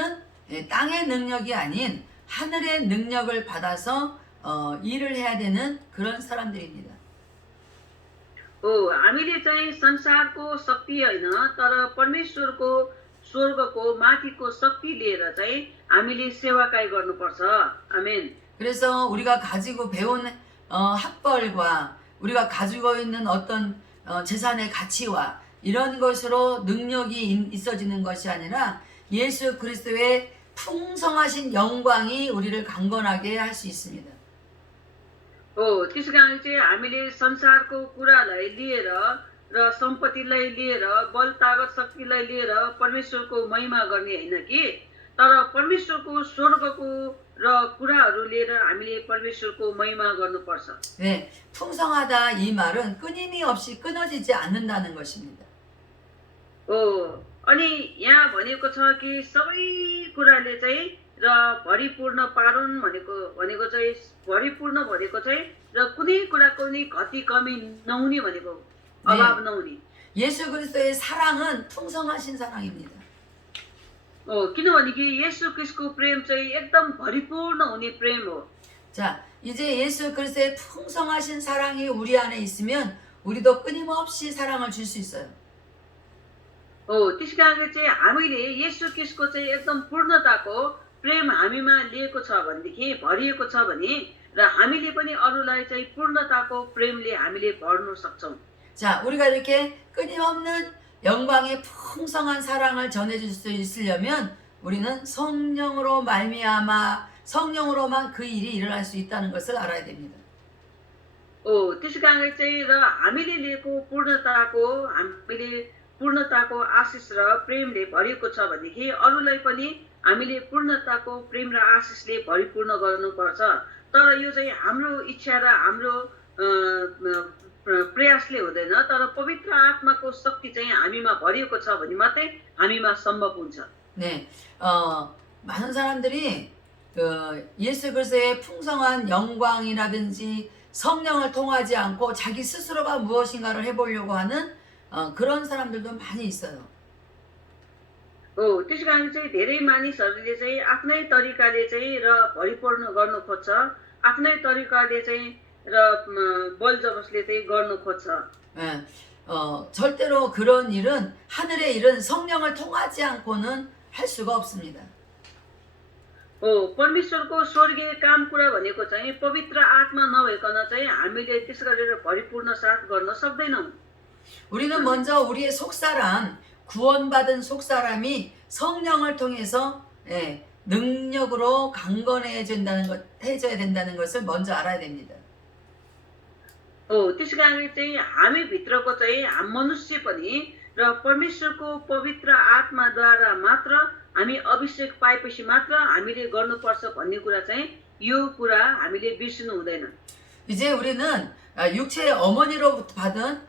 땅의 능력이 아닌 하늘의 능력을 받아서 일을 해야 되는 그런 사람들입니다. हामीले चाहिँ संसारको शक्ति होइन तर परमेश्वरको स्वर्गको माथिको शक्ति लिएर चाहिँ हामीले सेवाकाई गर्नुपर्छ। आमेन। 그래서 우리가 가지고 배운 학벌과 우리가 가지고 있는 어떤 재산의 가치와 이런 것으로 능력이 있어지는 것이 아니라 예수 그리스도의 풍성하신 영광이 우리를 강건하게 할 수 있습니다. त्यसै कारण चाहिँ हामीले संसारको कुरालाई लिएर र सम्पत्तिलाई लिएर बल तागत शक्तिलाई लिएर परमेश्वरको महिमा गर्ने होइन कि तर परमेश्वरको स्वर्गको र कुराहरू लिएर हामीले परमेश्वरको महिमा गर्नुपर्छ। 네, 풍성하다 이 말은 끊임이 없이 끊어지지 않는다는 것입니다. अनि यहाँ भनेको छ कि सबै कुराले चाहिँ र भरिपूर्ण पारुन् भनेको चाहिँ भरिपूर्ण भनेको चाहिँ र कुनै कुराको नि घटी कमी नहुने भनेको अभाव नहुने। 예수 그리스도의 사랑은 풍성하신 사랑입니다. किनभने कि येशू क्रिस्टको प्रेम चाहिँ एकदम भरिपूर्ण हुने प्रेम हो। 자, 이제 예수 그리스도의 풍성하신 사랑이 우리 안에 있으면 우리도 끊임없이 사랑을 줄 수 있어요. त्यस कारणले चाहिँ हामीले येशू क्रिस्टको चाहिँ एकदम पूर्णताको प्रेम हामीमा लिएको छ भनेदेखि भरिएको छ भने र हामीले पनि अरूलाई चाहिँ पूर्णताको प्रेमले हामीले भर्न सक्छौँ। 자, 우리가 이렇게 끊임없는 영광의 풍성한 사랑을 전해줄 수 있으려면 우리는 성령으로 말미암아 성령으로만 그 일이 일어날 수 있다는 것을 알아야 됩니다. त्यसै कारणले चाहिँ र हामीले लिएको पूर्णताको आशिष र प्रेमले भरिएको छ भनेदेखि अरूलाई पनि हामीले पूर्णताको प्रेम र आशिषले भरिपूर्ण गर्नुपर्छ। तर यो चाहिँ हाम्रो इच्छा र हाम्रो प्रयासले हुँदैन, तर पवित्र आत्माको शक्ति चाहिँ हामीमा भरिएको छ भने मात्रै हामीमा सम्भव हुन्छ। 네, 많은 사람들이 예수 그리스도의 풍성한 영광이라든지 성령을 통하지 않고 자기 스스로가 무엇인가를 해보려고 하는 그런 사람들도 많이 있어요. त्यसै कारण चाहिँ धेरै मानिसहरूले चाहिँ आफ्नै तरिकाले चाहिँ र भरिपूर्ण गर्नु खोज्छ, आफ्नै तरिकाले चाहिँ र बल जबसले चाहिँ गर्नु खोज्छ। 예, 절대로 그런 일은 하늘의 일은 성령을 통하지 않고는 할 수가 없습니다. परमेश्वरको स्वर्गीय काम कुरा भनेको चाहिँ पवित्र आत्मा नभइकन चाहिँ हामीले त्यस गरेर भरिपूर्ण साथ गर्न सक्दैनौँ। 우리는 먼저 우리의 속사람, 구원받은 속사람이 성령을 통해서 능력으로 해줘야 된다는 것을 먼저 알아야 됩니다. त्यसै कारणले चाहिँ हामी भित्रको चाहिँ मनुष्य पनि र परमेश्वरको पवित्र आत्माद्वारा मात्र हामी अभिषेक पाएपछि मात्र हामीले गर्नुपर्छ भन्ने कुरा चाहिँ यो कुरा हामीले बिर्सनु हुँदैन। 이제 우리는 육체의 어머니로부터 받은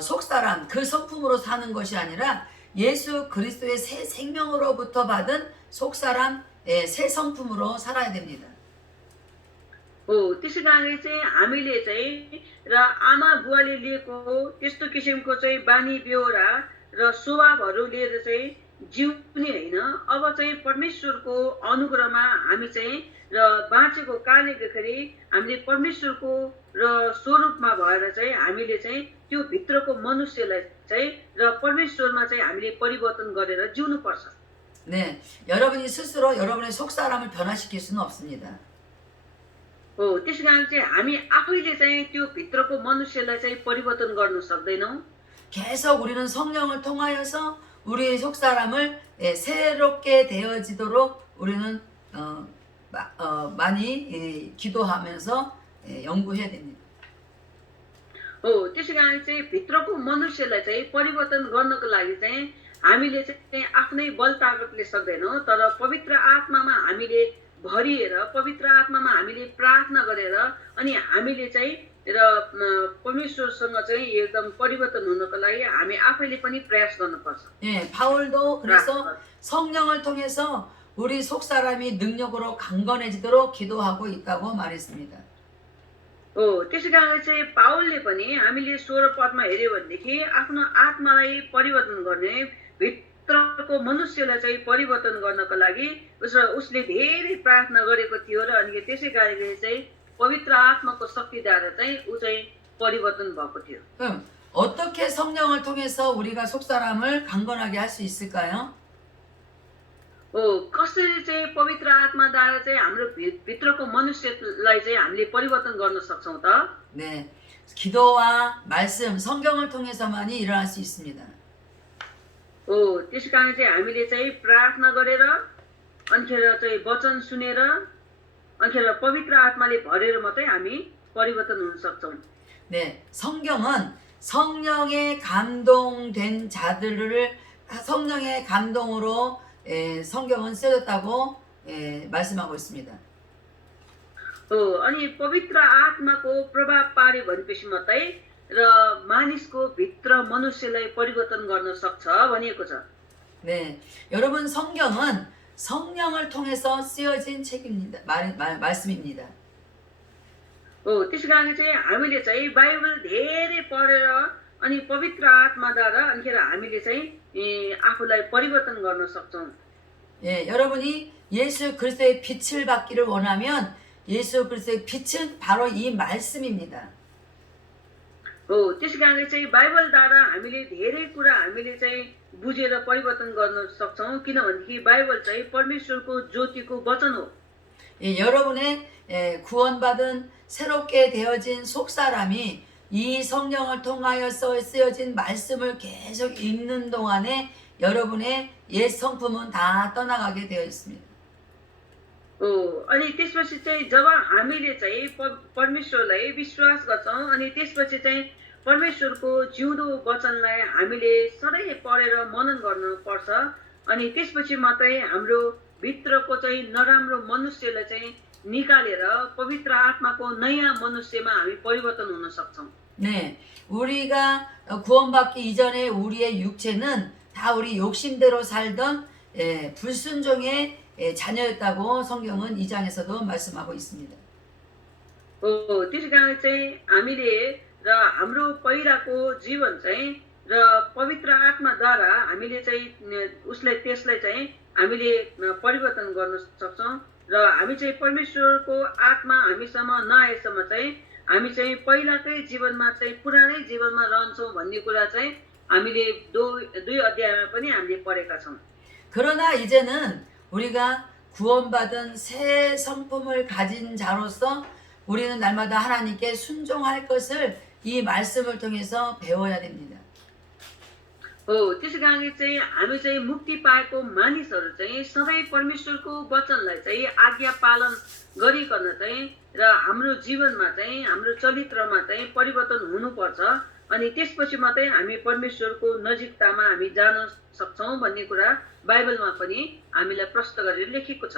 속사람, 그 성품으로 사는 것이 아니라 예수 그리스도의 새 생명으로부터 받은 속사람, 새 성품으로 살아야 됩니다. त्यसै कारणले चाहिँ हामीले चाहिँ र आमा बुवाले लिएको त्यस्तो किसिमको चाहिँ बानी बेहोरा र स्वभावहरू लिएर चाहिँ जिउने होइन, अब चाहिँ परमेश्वरको अनुग्रहमा हामी चाहिँ र बाँचेको कारणले गर्दाखेरि हामीले परमेश्वरको र स्वरूपमा भएर चाहिँ हामीले चाहिँ त्यो भित्रको मनुष्यलाई चाहिँ र परमेश्वरमा चाहिँ हामीले परिवर्तन गरेर जिउनुपर्छ। 네, 여러분이 스스로 여러분의 속사람을 변화시킬 수는 없습니다. त्यसै कारण चाहिँ हामी आफैले चाहिँ त्यो भित्रको मनुष्यलाई चाहिँ परिवर्तन गर्न सक्दैनौँ। 계속 우리는 성령을 통하여서 우리의 속사람을 새롭게 되어지도록 우리는 많이 기도하면서 연구해야 됩니다. त्यसै कारण चाहिँ भित्रको मनुष्यलाई चाहिँ परिवर्तन गर्नको लागि चाहिँ हामीले चाहिँ आफ्नै बल तागतले सक्दैनौँ, तर पवित्र आत्मामा हामीले भरिएर पवित्र आत्मामा हामीले प्रार्थना गरेर अनि हामीले चाहिँ र परमेश्वरसँग चाहिँ एकदम परिवर्तन हुनको लागि हामी आफैले पनि प्रयास गर्नुपर्छ। 예, 바울도 그래서 성령을 통해서 우리 속사람이 능력으로 강건해지도록 기도하고 있다고 말했습니다. त्यसै कारणले चाहिँ पावलले पनि हामीले 16 पदमा हेर्यो भनेदेखि आफ्नो आत्मालाई परिवर्तन गर्ने भित्रको मनुष्यलाई चाहिँ परिवर्तन गर्नको लागि उसले धेरै प्रार्थना गरेको थियो र अनि त्यसै कारणले चाहिँ पवित्र आत्माको शक्तिद्वारा चाहिँ ऊ चाहिँ परिवर्तन भएको थियो। 그럼 어떻게 성령을 통해서 우리가 속사람을 강건하게 할 수 있을까요? कसरी चाहिँ पवित्र आत्माद्वारा चाहिँ हाम्रो भित्रको मनुष्यलाई चाहिँ हामीले परिवर्तन गर्न सक्छौँ त? 네, 기도와 말씀, 성경을 통해서만이 일어날 수 있습니다. त्यसै कारण चाहिँ हामीले चाहिँ प्रार्थना गरेर अनिखेर चाहिँ वचन सुनेर अनिखेर पवित्र आत्माले भरेर मात्रै हामी परिवर्तन हुन सक्छौँ। 네, 성경은 성령의 감동된 자들을 성령의 감동으로 성경은 쓰였다고 말씀하고 있습니다. हो अनि पवित्र आत्माको प्रभाव पार्यो भनेपछि मात्रै र मानिसको भित्र मनुष्यलाई परिवर्तन गर्न सक्छ भनिएको छ। 네, 여러분 성경은 성령을 통해서 쓰여진 책입니다. 말씀입니다. हो त्यसै कारण चाहिँ हामीले चाहिँ बाइबल धेरै पढेर अनि पवित्र आत्माद्वारा अनिखेर हामीले चाहिँ आफूलाई परिवर्तन गर्न सक्छौँ। 예, यर분이 예수 그리스도의 빛을 받기를 원하면 예수 그리스도의 빛은 바로 이 말씀입니다. हो त्यसै कारणले चाहिँ बाइबलद्वारा हामीले धेरै कुरा हामीले चाहिँ बुझेर परिवर्तन गर्न सक्छौँ किनभनेदेखि बाइबल चाहिँ परमेश्वरको ज्योतिको वचन हो। 예, 여러분의 구원받은 새롭게 되어진 속사람이 이 성령을 통하여 쓰여진 말씀을 계속 읽는 동안에 여러분의 옛 성품은 다 떠나가게 되어 있습니다. हो अनि त्यसपछि चाहिँ जब हामीले चाहिँ परमेश्वरलाई विश्वास गर्छौँ अनि त्यसपछि चाहिँ परमेश्वरको जिउँदो वचनलाई हामीले सधैँ पढेर मनन गर्नुपर्छ अनि त्यसपछि मात्रै हाम्रो भित्रको चाहिँ नराम्रो मनुष्यलाई चाहिँ निकालेर पवित्र आत्माको नयाँ मनुष्यमा हामी परिवर्तन हुन सक्छौँ। 네, 우리가 구원받기 이전에 우리의 육체는 다 우리 욕심대로 살던 불순종의 자녀였다고 성경은 2장에서도 말씀하고 있습니다. हो त्यसै कारण चाहिँ हामीले र हाम्रो पहिलाको जीवन चाहिँ र पवित्र आत्माद्वारा हामीले चाहिँ त्यसलाई चाहिँ हामीले परिवर्तन गर्न सक्छौँ र हामी चाहिँ परमेश्वरको आत्मा हामीसम्म नआएसम्म चाहिँ हामी चाहिँ पहिलाकै जीवनमा चाहिँ पुरानै जीवनमा रहन्छौँ भन्ने कुरा चाहिँ हामीले दुई अध्यायमा पनि हामीले पढेका छौँ। 그러나 이제는 우리가 구원받은 새 성품을 가진 자로서 우리는 날마다 하나님께 순종할 것을 이 말씀을 통해서 배워야 됩니다. हो त्यसै कारणले चाहिँ हामी चाहिँ मुक्ति पाएको मानिसहरू चाहिँ सधैँ परमेश्वरको वचनलाई चाहिँ आज्ञा पालन गरिकन चाहिँ र हाम्रो जीवनमा चाहिँ हाम्रो चरित्रमा चाहिँ परिवर्तन हुनुपर्छ अनि त्यसपछि मात्रै हामी परमेश्वरको नजिकतामा हामी जान सक्छौँ भन्ने कुरा बाइबलमा पनि हामीलाई प्रश्न गरेर लेखेको छ।